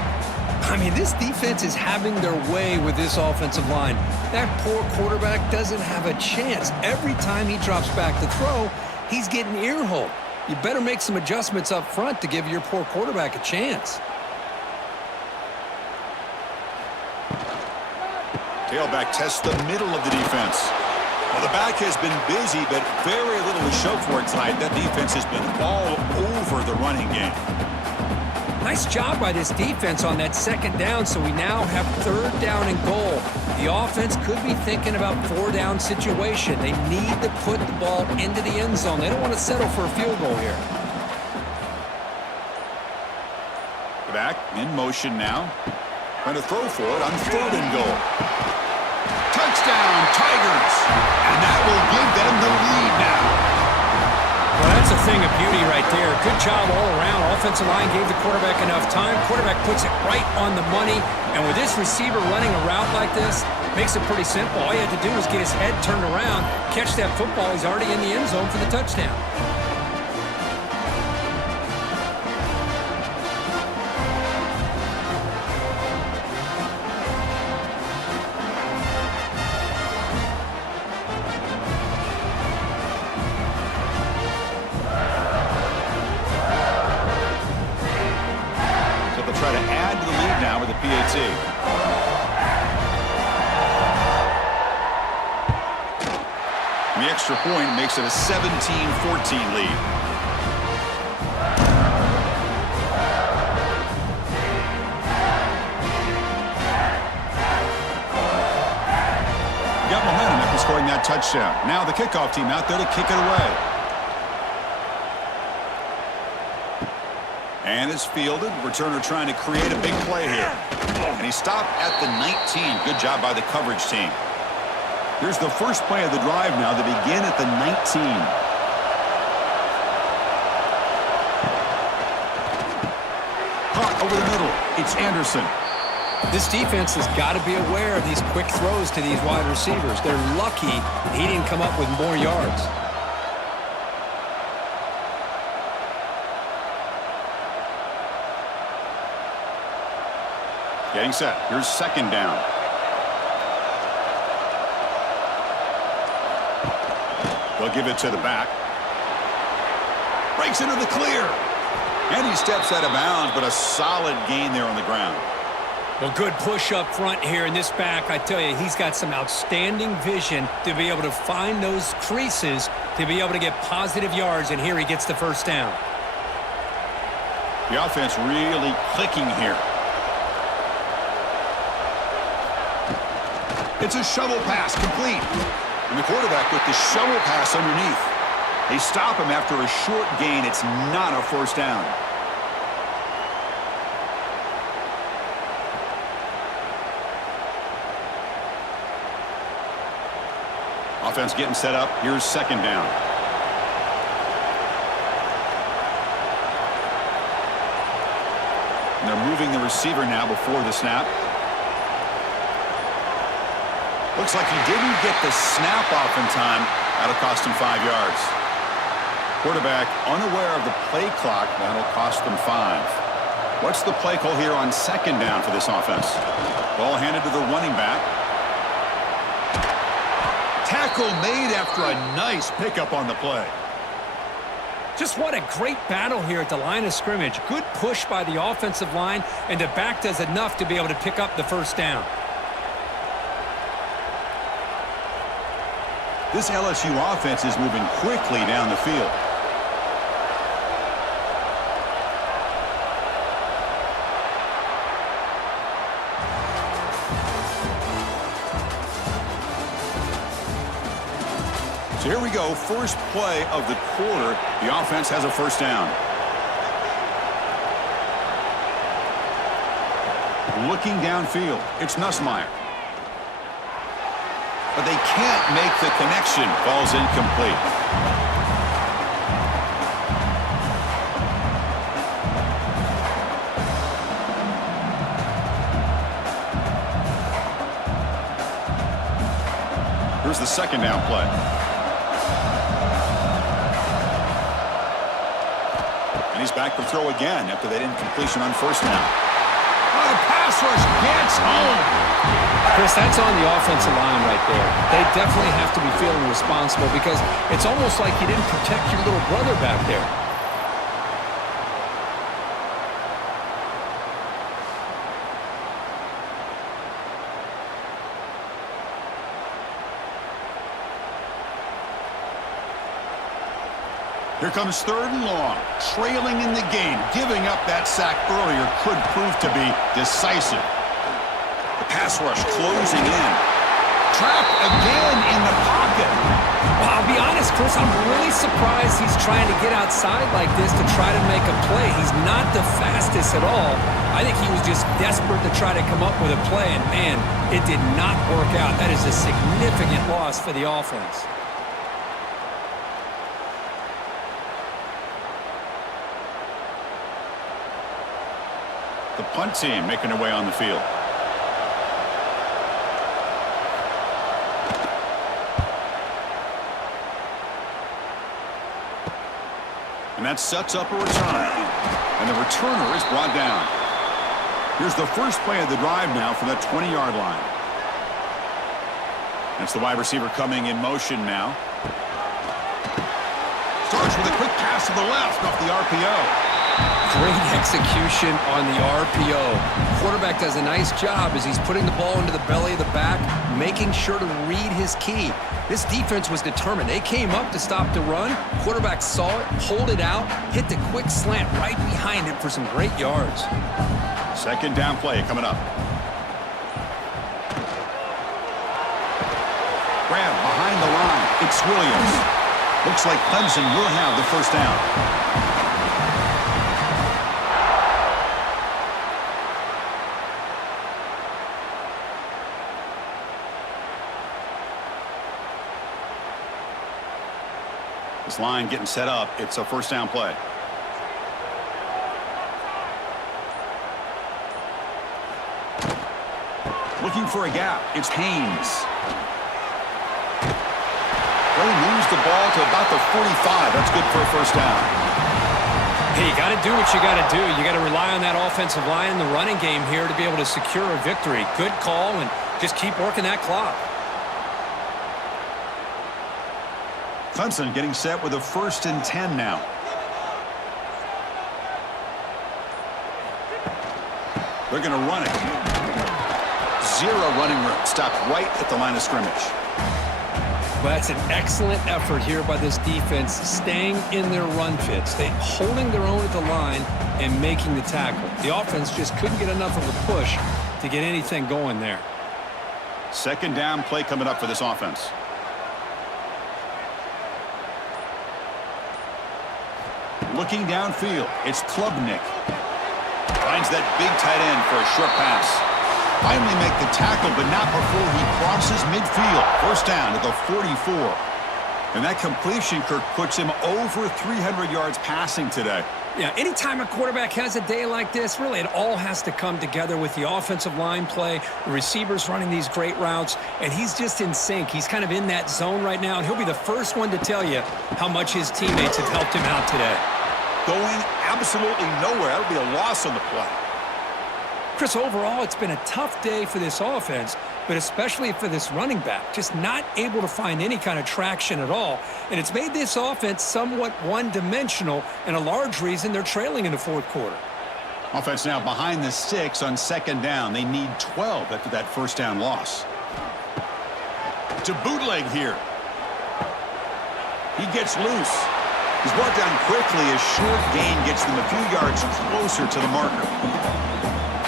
I mean, this defense is having their way with this offensive line. That poor quarterback doesn't have a chance. Every time he drops back to throw, he's getting ear-hole. You better make some adjustments up front to give your poor quarterback a chance. Tailback tests the middle of the defense. Well, the back has been busy, but very little to show for it tonight. That defense has been all over the running game. Nice job by this defense on that 2nd down, so we now have 3rd down and goal. The offense could be thinking about 4-down situation. They need to put the ball into the end zone. They don't want to settle for a field goal here. Back in motion now. Trying to throw for it on 3rd and goal. Touchdown, Tigers! And that will give them the lead now. Well, that's a thing of beauty right there. Good job all around. Offensive line gave the quarterback enough time. Quarterback puts it right on the money. And with this receiver running a route like this, makes it pretty simple. All you had to do was get his head turned around, catch that football. He's already in the end zone for the touchdown. Try to add to the lead now with a PAT. The extra point makes it a 17-14 lead. Got momentum after scoring that touchdown. Now the kickoff team out there to kick it away. And it's fielded. Returner trying to create a big play here. And he stopped at the 19. Good job by the coverage team. Here's the first play of the drive now. They begin at the 19. Caught over the middle. It's Anderson. This defense has got to be aware of these quick throws to these wide receivers. They're lucky he didn't come up with more yards. Getting set. Here's 2nd down. They'll give it to the back. Breaks into the clear. And he steps out of bounds, but a solid gain there on the ground. Well, good push up front here in this back. I tell you, he's got some outstanding vision to be able to find those creases, to be able to get positive yards, and here he gets the first down. The offense really clicking here. It's a shovel pass, complete. And the quarterback with the shovel pass underneath. They stop him after a short gain. It's not a first down. Offense getting set up. Here's second down. And they're moving the receiver now before the snap. Looks like he didn't get the snap off in time. That'll cost him 5 yards. Quarterback unaware of the play clock. That'll cost them 5. What's the play call here on second down for this offense? Ball handed to the running back. Tackle made after a nice pickup on the play. Just what a great battle here at the line of scrimmage. Good push by the offensive line, and the back does enough to be able to pick up the first down. This LSU offense is moving quickly down the field. So here we go, first play of the quarter. The offense has a first down. Looking downfield, it's Nussmeier. But they can't make the connection. Ball's incomplete. Here's the second down play. And he's back to throw again after that incompletion on first down. Oh, the pass rush gets home. Chris, that's on the offensive line right there. They definitely have to be feeling responsible because it's almost like you didn't protect your little brother back there. Here comes third and long, trailing in the game. Giving up that sack earlier could prove to be decisive. The pass rush closing in. Trapped again in the pocket. Well, I'll be honest, Chris, I'm really surprised he's trying to get outside like this to try to make a play. He's not the fastest at all. I think he was just desperate to try to come up with a play, and man, it did not work out. That is a significant loss for the offense. The punt team making their way on the field. And that sets up a return. And the returner is brought down. Here's the first play of the drive now from the 20-yard line. That's the wide receiver coming in motion now. Starts with a quick pass to the left off the RPO. Great execution on the RPO. Quarterback does a nice job as he's putting the ball into the belly of the back, making sure to read his key. This defense was determined. They came up to stop the run. Quarterback saw it, pulled it out, hit the quick slant right behind it for some great yards. Second down play coming up. Grab behind the line. It's Williams. Looks like Clemson will have the first down. This line getting set up. It's a first down play. Looking for a gap. It's Haynes. They lose the ball to about the 45. That's good for a first down. Hey, you got to do what you got to do. You got to rely on that offensive line in the running game here to be able to secure a victory. Good call, and just keep working that clock. Clemson getting set with a 1st and 10 now. They're going to run it. Zero running room. Stopped right at the line of scrimmage. Well, that's an excellent effort here by this defense, staying in their run fits, holding their own at the line and making the tackle. The offense just couldn't get enough of a push to get anything going there. Second down play coming up for this offense. Looking downfield, it's Klubnik. Finds that big tight end for a short pass. Finally make the tackle, but not before he crosses midfield. First down at the 44. And that completion, Kirk, puts him over 300 yards passing today. Yeah, anytime a quarterback has a day like this, really it all has to come together with the offensive line play, the receivers running these great routes, and he's just in sync. He's kind of in that zone right now, and he'll be the first one to tell you how much his teammates have helped him out today. Going absolutely nowhere. That'll be a loss on the play. Chris, overall, it's been a tough day for this offense, but especially for this running back, just not able to find any kind of traction at all. And it's made this offense somewhat one-dimensional, and a large reason they're trailing in the fourth quarter. Offense now behind the 6 on second down. They need 12 after that first down loss. To bootleg here. He gets loose. He's brought down quickly. A short gain gets them a few yards closer to the marker.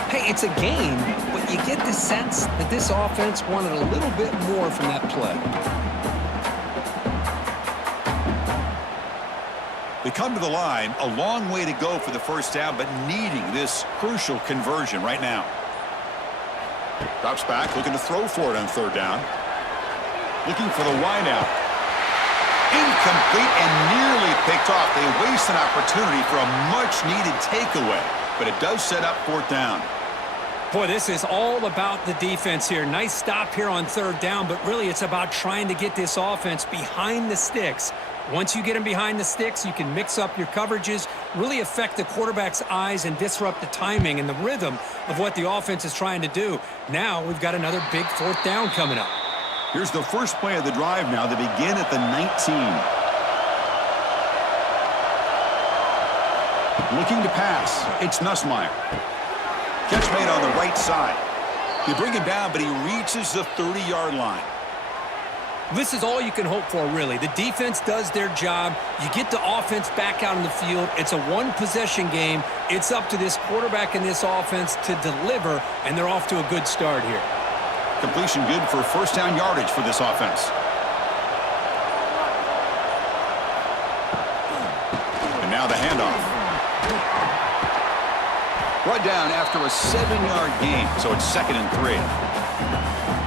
Hey, it's a game, but you get the sense that this offense wanted a little bit more from that play. They come to the line, a long way to go for the first down, but needing this crucial conversion right now. Drops back, looking to throw for it on third down. Looking for the wideout. Incomplete and nearly picked off. They waste an opportunity for a much-needed takeaway, but it does set up fourth down. Boy, this is all about the defense here. Nice stop here on third down, but really it's about trying to get this offense behind the sticks. Once you get them behind the sticks, you can mix up your coverages, really affect the quarterback's eyes and disrupt the timing and the rhythm of what the offense is trying to do. Now we've got another big fourth down coming up. Here's the first play of the drive now. They begin at the 19. Looking to pass. It's Nussmeier. Catch made on the right side. They bring him down, but he reaches the 30-yard line. This is all you can hope for, really. The defense does their job. You get the offense back out in the field. It's a one-possession game. It's up to this quarterback and this offense to deliver, and they're off to a good start here. Completion good for first down yardage for this offense. And now the handoff. Brought down after a 7-yard gain, so it's 2nd and 3.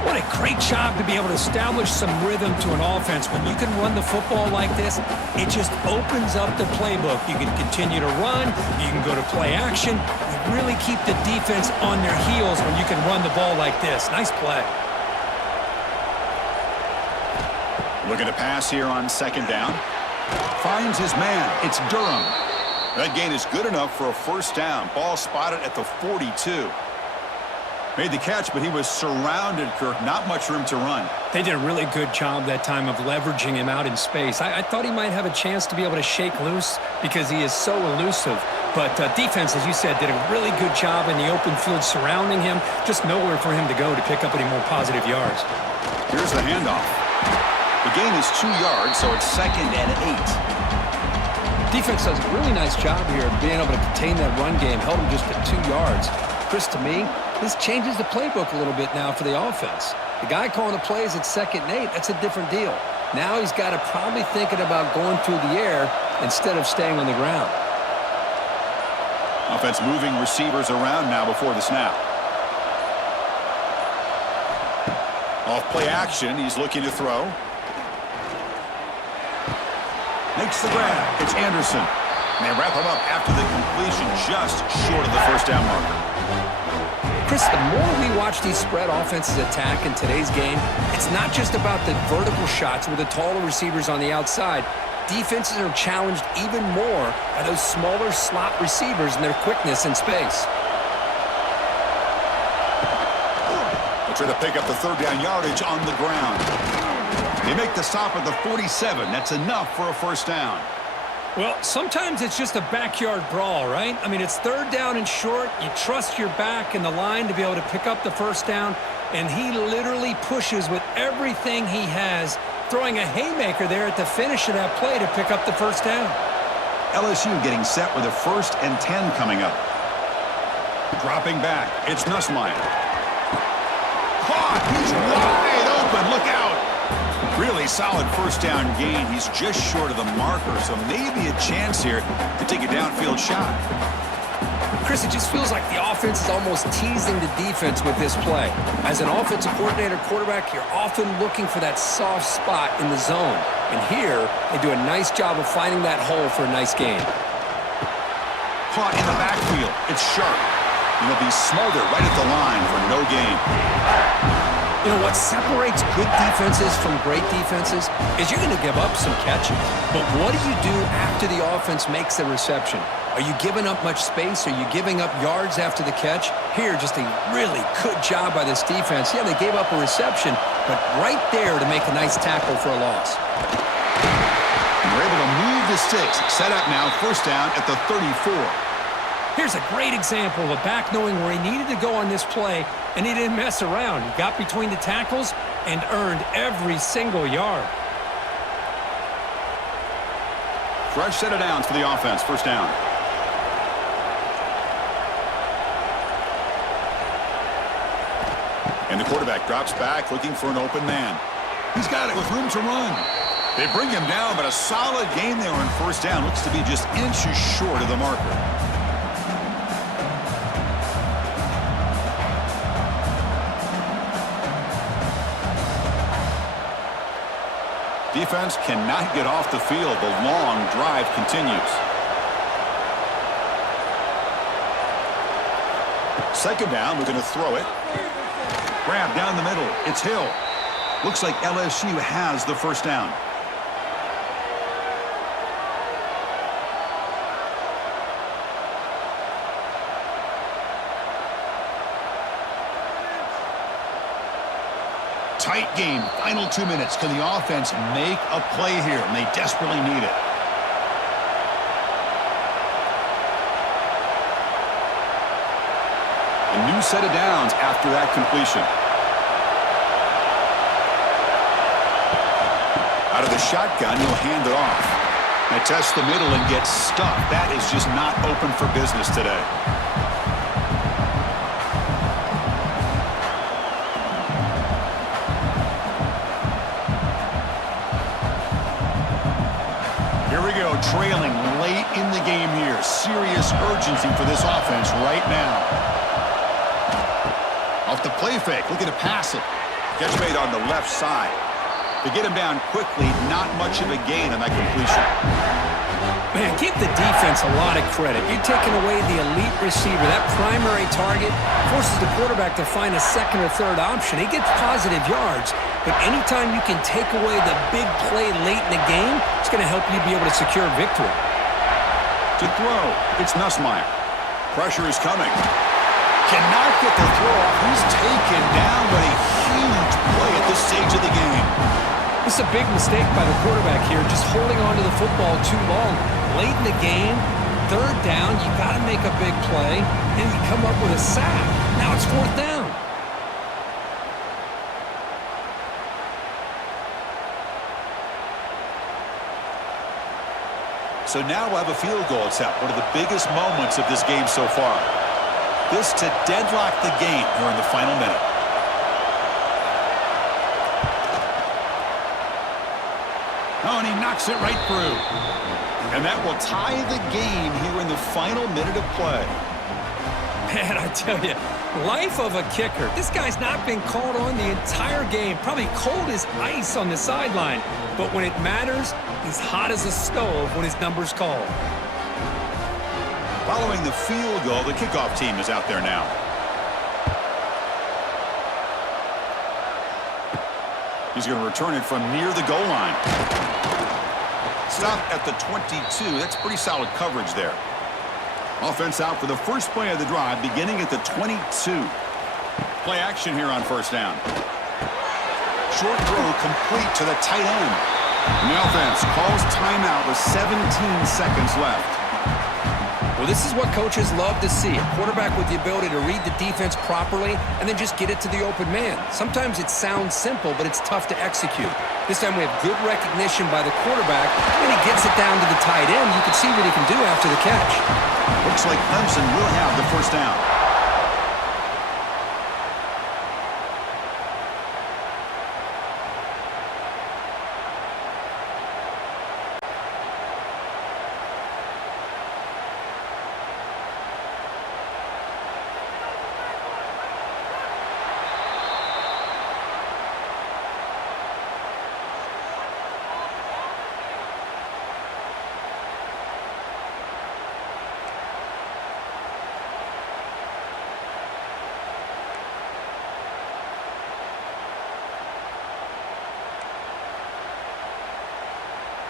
What a great job to be able to establish some rhythm to an offense. When you can run the football like this, it just opens up the playbook. You can continue to run. You can go to play action. You really keep the defense on their heels when you can run the ball like this. Nice play. Looking to pass here on second down. Finds his man. It's Durham. That gain is good enough for a first down. Ball spotted at the 42. Made the catch, but he was surrounded, Kirk. Not much room to run. They did a really good job that time of leveraging him out in space. I thought he might have a chance to be able to shake loose because he is so elusive. But defense, as you said, did a really good job in the open field surrounding him. Just nowhere for him to go to pick up any more positive yards. Here's the handoff. The gain is 2 yards, so it's 2nd and 8. Defense does a really nice job here of being able to contain that run game. Held him just at 2 yards. Chris, to me, this changes the playbook a little bit now for the offense. The guy calling the plays at 2nd and 8, that's a different deal. Now he's got to probably thinking about going through the air instead of staying on the ground. Offense moving receivers around now before the snap. Off play action, he's looking to throw. Makes the grab. It's Anderson. And they wrap him up after the completion just short of the first down marker. Chris, the more we watch these spread offenses attack in today's game, it's not just about the vertical shots with the taller receivers on the outside. Defenses are challenged even more by those smaller slot receivers and their quickness in space. They'll try to pick up the third down yardage on the ground. They make the stop at the 47. That's enough for a first down. Well, sometimes it's just a backyard brawl, right? I mean, it's third down and short. You trust your back and the line to be able to pick up the first down, and he literally pushes with everything he has throwing a haymaker there at the finish of that play to pick up the first down. LSU getting set with a 1st and 10 coming up. Dropping back, it's Nussmeier. Caught, he's wide open, look out. Really solid first down gain. He's just short of the marker, so maybe a chance here to take a downfield shot. Chris, it just feels like the offense is almost teasing the defense with this play. As an offensive coordinator quarterback, you're often looking for that soft spot in the zone. And here, they do a nice job of finding that hole for a nice gain. Caught in the backfield. It's sharp. And it'll be smothered right at the line for no gain. You know, what separates good defenses from great defenses is you're going to give up some catches. But what do you do after the offense makes the reception? Are you giving up much space? Are you giving up yards after the catch? Here, just a really good job by this defense. Yeah, they gave up a reception, but right there to make a nice tackle for a loss. And we're able to move the sticks. Set up now, first down at the 34. Here's a great example of a back knowing where he needed to go on this play, and he didn't mess around. He got between the tackles and earned every single yard. Fresh set of downs for the offense, first down. And the quarterback drops back, looking for an open man. He's got it with room to run. They bring him down, but a solid gain there on first down. Looks to be just inches short of the marker. Defense cannot get off the field. The long drive continues. Second down, we're going to throw it. Grab down the middle. It's Hill. Looks like LSU has the first down. Tight game. Final 2 minutes. Can the offense make a play here? And they desperately need it. A new set of downs after that completion. Out of the shotgun, he'll hand it off. They test the middle and get stuck. That is just not open for business today. Here we go, trailing late in the game here. Serious urgency for this offense right now. Off the play fake, looking to pass it. Catch made on the left side. To get him down quickly, not much of a gain on that completion. Man, give the defense a lot of credit. You're taking away the elite receiver. That primary target forces the quarterback to find a second or third option. He gets positive yards, but anytime you can take away the big play late in the game, it's going to help you be able to secure victory. To throw, it's Nussmeier. Pressure is coming. Cannot get the throw off. He's taken down, but a huge play at this stage of the game. It's a big mistake by the quarterback here, just holding on to the football too long. Late in the game, third down, you got to make a big play, and you come up with a sack. Now it's fourth down. So now we'll have a field goal attempt, one of the biggest moments of this game so far. This to deadlock the game here in the final minute. Oh, and he knocks it right through. And that will tie the game here in the final minute of play. Man, I tell you, life of a kicker. This guy's not been called on the entire game. Probably cold as ice on the sideline. But when it matters, he's hot as a stove when his number's called. Following the field goal, the kickoff team is out there now. He's going to return it from near the goal line. Stop at the 22. That's pretty solid coverage there. Offense out for the first play of the drive, beginning at the 22. Play action here on first down. Short throw complete to the tight end. And the offense calls timeout with 17 seconds left. Well, this is what coaches love to see, a quarterback with the ability to read the defense properly and then just get it to the open man. Sometimes it sounds simple, but it's tough to execute. This time we have good recognition by the quarterback, and he gets it down to the tight end. You can see what he can do after the catch. Looks like Clemson will have the first down.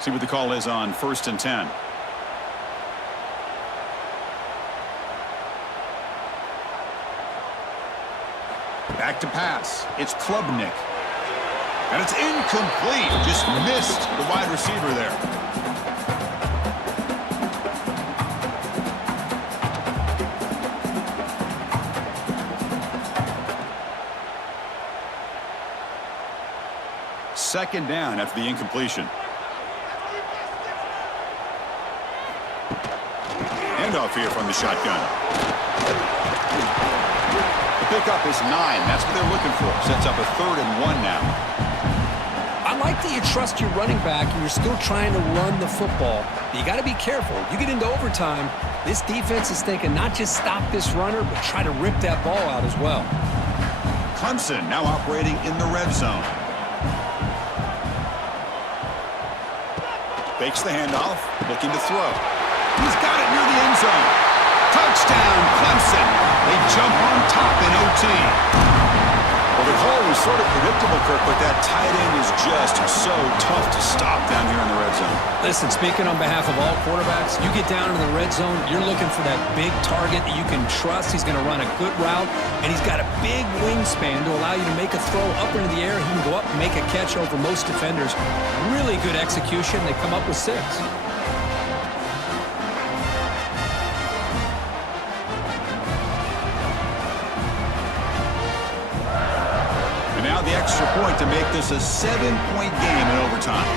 See what the call is on 1st and 10. Back to pass. It's Klubnik. And it's incomplete. Just missed the wide receiver there. Second down after the incompletion. Handoff here from the shotgun. The pickup is 9. That's what they're looking for. Sets up a 3rd and 1 now. I like that you trust your running back and you're still trying to run the football. But you got to be careful. You get into overtime, this defense is thinking not just stop this runner, but try to rip that ball out as well. Clemson now operating in the red zone. Fakes the handoff, looking to throw. He's got it near the end zone. Touchdown, Clemson. They jump on top in OT. Well, the call was sort of predictable, Kirk, but that tight end is just so tough to stop down here in the red zone. Listen, speaking on behalf of all quarterbacks, you get down in the red zone, you're looking for that big target that you can trust. He's going to run a good route, and he's got a big wingspan to allow you to make a throw up into the air. He can go up and make a catch over most defenders. Really good execution. They come up with 6. The extra point to make this a 7-point game in overtime.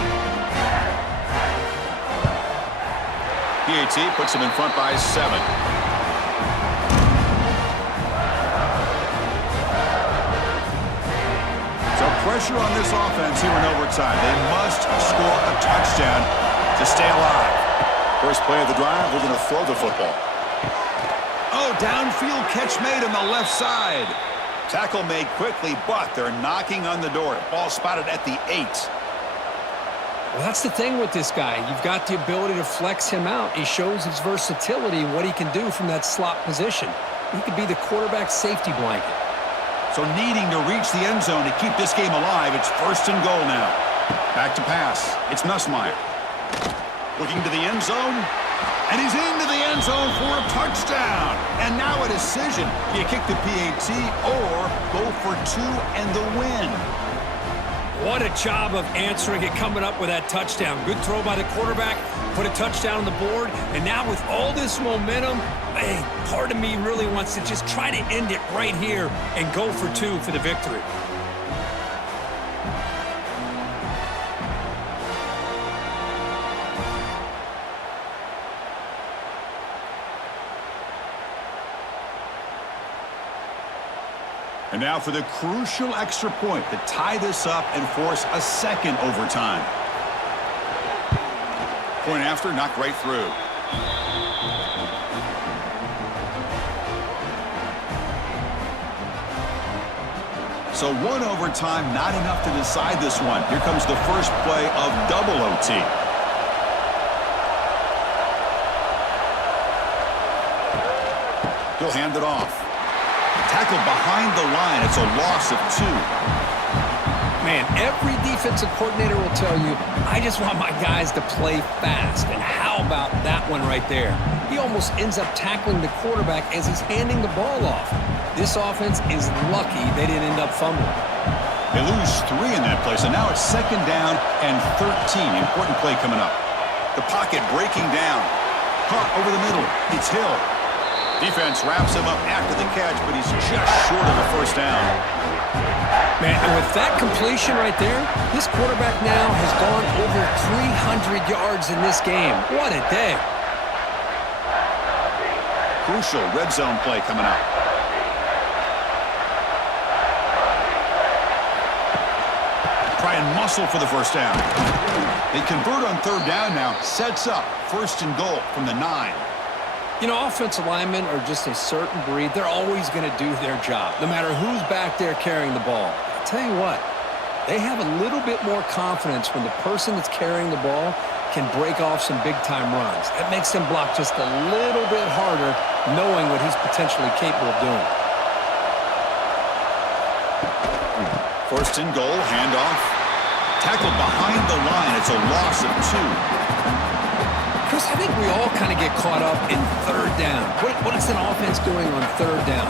PAT puts them in front by 7. So pressure on this offense here in overtime. They must score a touchdown to stay alive. First play of the drive, they're going to throw the football. Oh, downfield catch made on the left side. Tackle made quickly, but they're knocking on the door. Ball spotted at the 8. Well, that's the thing with this guy. You've got the ability to flex him out. He shows his versatility and what he can do from that slot position. He could be the quarterback's safety blanket. So needing to reach the end zone to keep this game alive, it's 1st and goal now. Back to pass. It's Nussmeier. Looking to the end zone. And he's into the end zone for a touchdown. And now a decision. Do you kick the PAT or go for 2 and the win? What a job of answering it, coming up with that touchdown. Good throw by the quarterback, put a touchdown on the board. And now with all this momentum, man, part of me really wants to just try to end it right here and go for 2 for the victory. And now for the crucial extra point to tie this up and force a 2nd overtime. Point after, knocked right through. So 1 overtime, not enough to decide this one. Here comes the first play of double OT. He'll hand it off. Tackled behind the line. It's a loss of 2. Man, every defensive coordinator will tell you, I just want my guys to play fast. And how about that one right there? He almost ends up tackling the quarterback as he's handing the ball off. This offense is lucky they didn't end up fumbling. They lose 3 in that play, so now it's 2nd down and 13. Important play coming up. The pocket breaking down. caught over the middle. It's Hill. Defense wraps him up after the catch, but he's just short of the first down. Man, and with that completion right there, this quarterback now has gone over 300 yards in this game. What a day. Crucial red zone play coming up. Try and muscle for the first down. They convert on third down now. Sets up first and goal from the 9. You know, offensive linemen are just a certain breed. They're always going to do their job, no matter who's back there carrying the ball. I'll tell you what, they have a little bit more confidence when the person that's carrying the ball can break off some big-time runs. That makes them block just a little bit harder, knowing what he's potentially capable of doing. First and goal, handoff. Tackled behind the line. It's a loss of 2. Chris, I think we all kind of get caught up in third down. What is an offense doing on third down?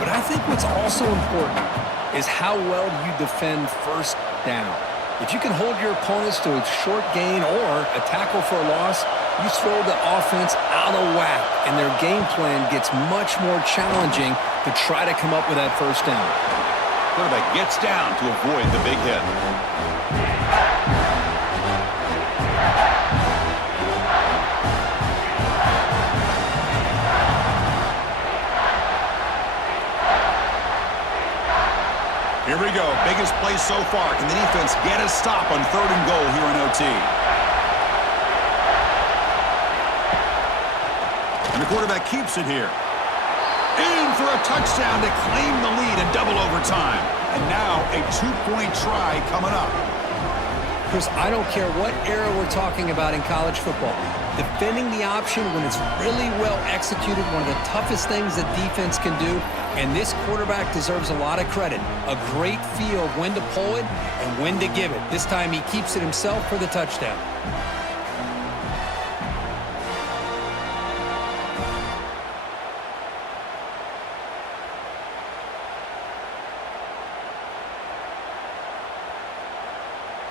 But I think what's also important is how well you defend first down. If you can hold your opponents to a short gain or a tackle for a loss, you throw the offense out of whack, and their game plan gets much more challenging to try to come up with that first down. Quarterback gets down to avoid the big hit. Here we go. Biggest play so far. Can the defense get a stop on third and goal here in OT? And the quarterback keeps it here. In for a touchdown to claim the lead in double overtime. And now a 2-point try coming up. Chris, I don't care what era we're talking about in college football. Defending the option when it's really well executed, one of the toughest things that defense can do. And this quarterback deserves a lot of credit. A great feel of when to pull it and when to give it. This time he keeps it himself for the touchdown.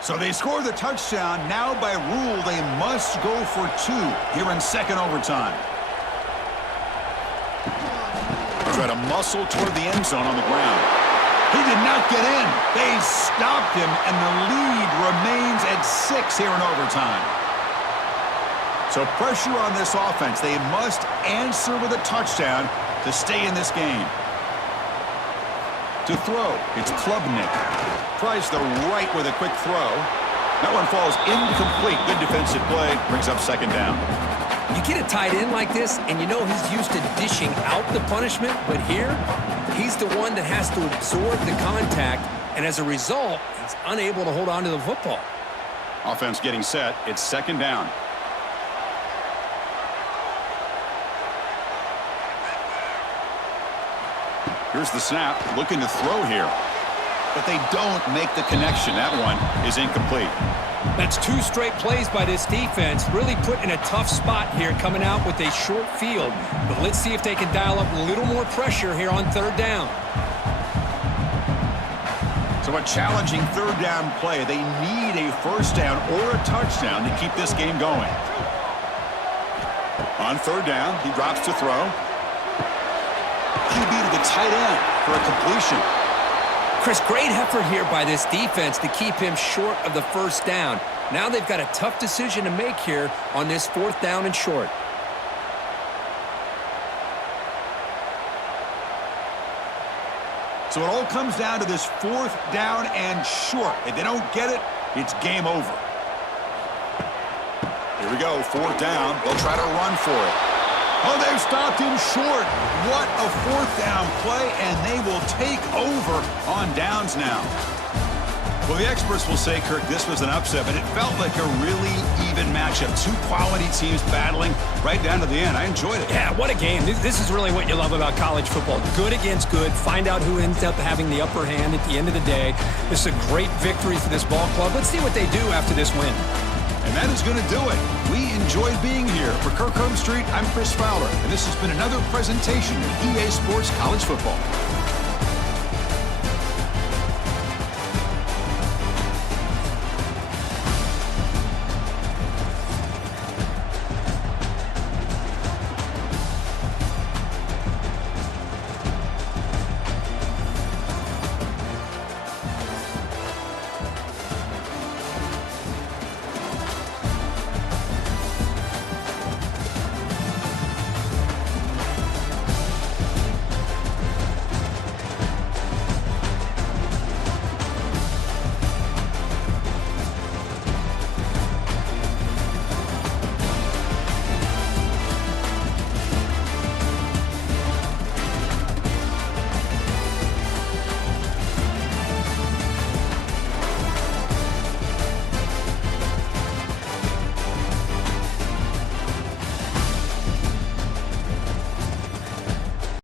So they score the touchdown. Now by rule, they must go for 2 here in second overtime. Try to muscle toward the end zone on the ground. He did not get in. They stopped him, and the lead remains at 6 here in overtime. So pressure on this offense. They must answer with a touchdown to stay in this game. To throw, it's Klubnik. Tries the right with a quick throw. That one falls incomplete. Good defensive play. Brings up second down. You get a tight end like this, and you know he's used to dishing out the punishment, but here, he's the one that has to absorb the contact, and as a result, he's unable to hold on to the football. Offense getting set. It's second down. Here's the snap. Looking to throw here. But they don't make the connection. That one is incomplete. That's 2 straight plays by this defense. Really put in a tough spot here, coming out with a short field. But let's see if they can dial up a little more pressure here on third down. So a challenging third down play. They need a first down or a touchdown to keep this game going. On third down, he drops to throw. QB to the tight end for a completion. Chris, great effort here by this defense to keep him short of the first down. Now they've got a tough decision to make here on this fourth down and short. So it all comes down to this fourth down and short. If they don't get it, it's game over. Here we go, fourth down. They'll try to run for it. Oh, they've stopped him short. What a fourth down play, and they will take over on downs now. Well, the experts will say, Kirk, this was an upset, but it felt like a really even matchup. 2 quality teams battling right down to the end. I enjoyed it. Yeah, what a game. This is really what you love about college football. Good against good. Find out who ends up having the upper hand at the end of the day. This is a great victory for this ball club. Let's see what they do after this win. And that is going to do it. We enjoyed being here. For Kirk Street, I'm Chris Fowler, and this has been another presentation of EA Sports College Football.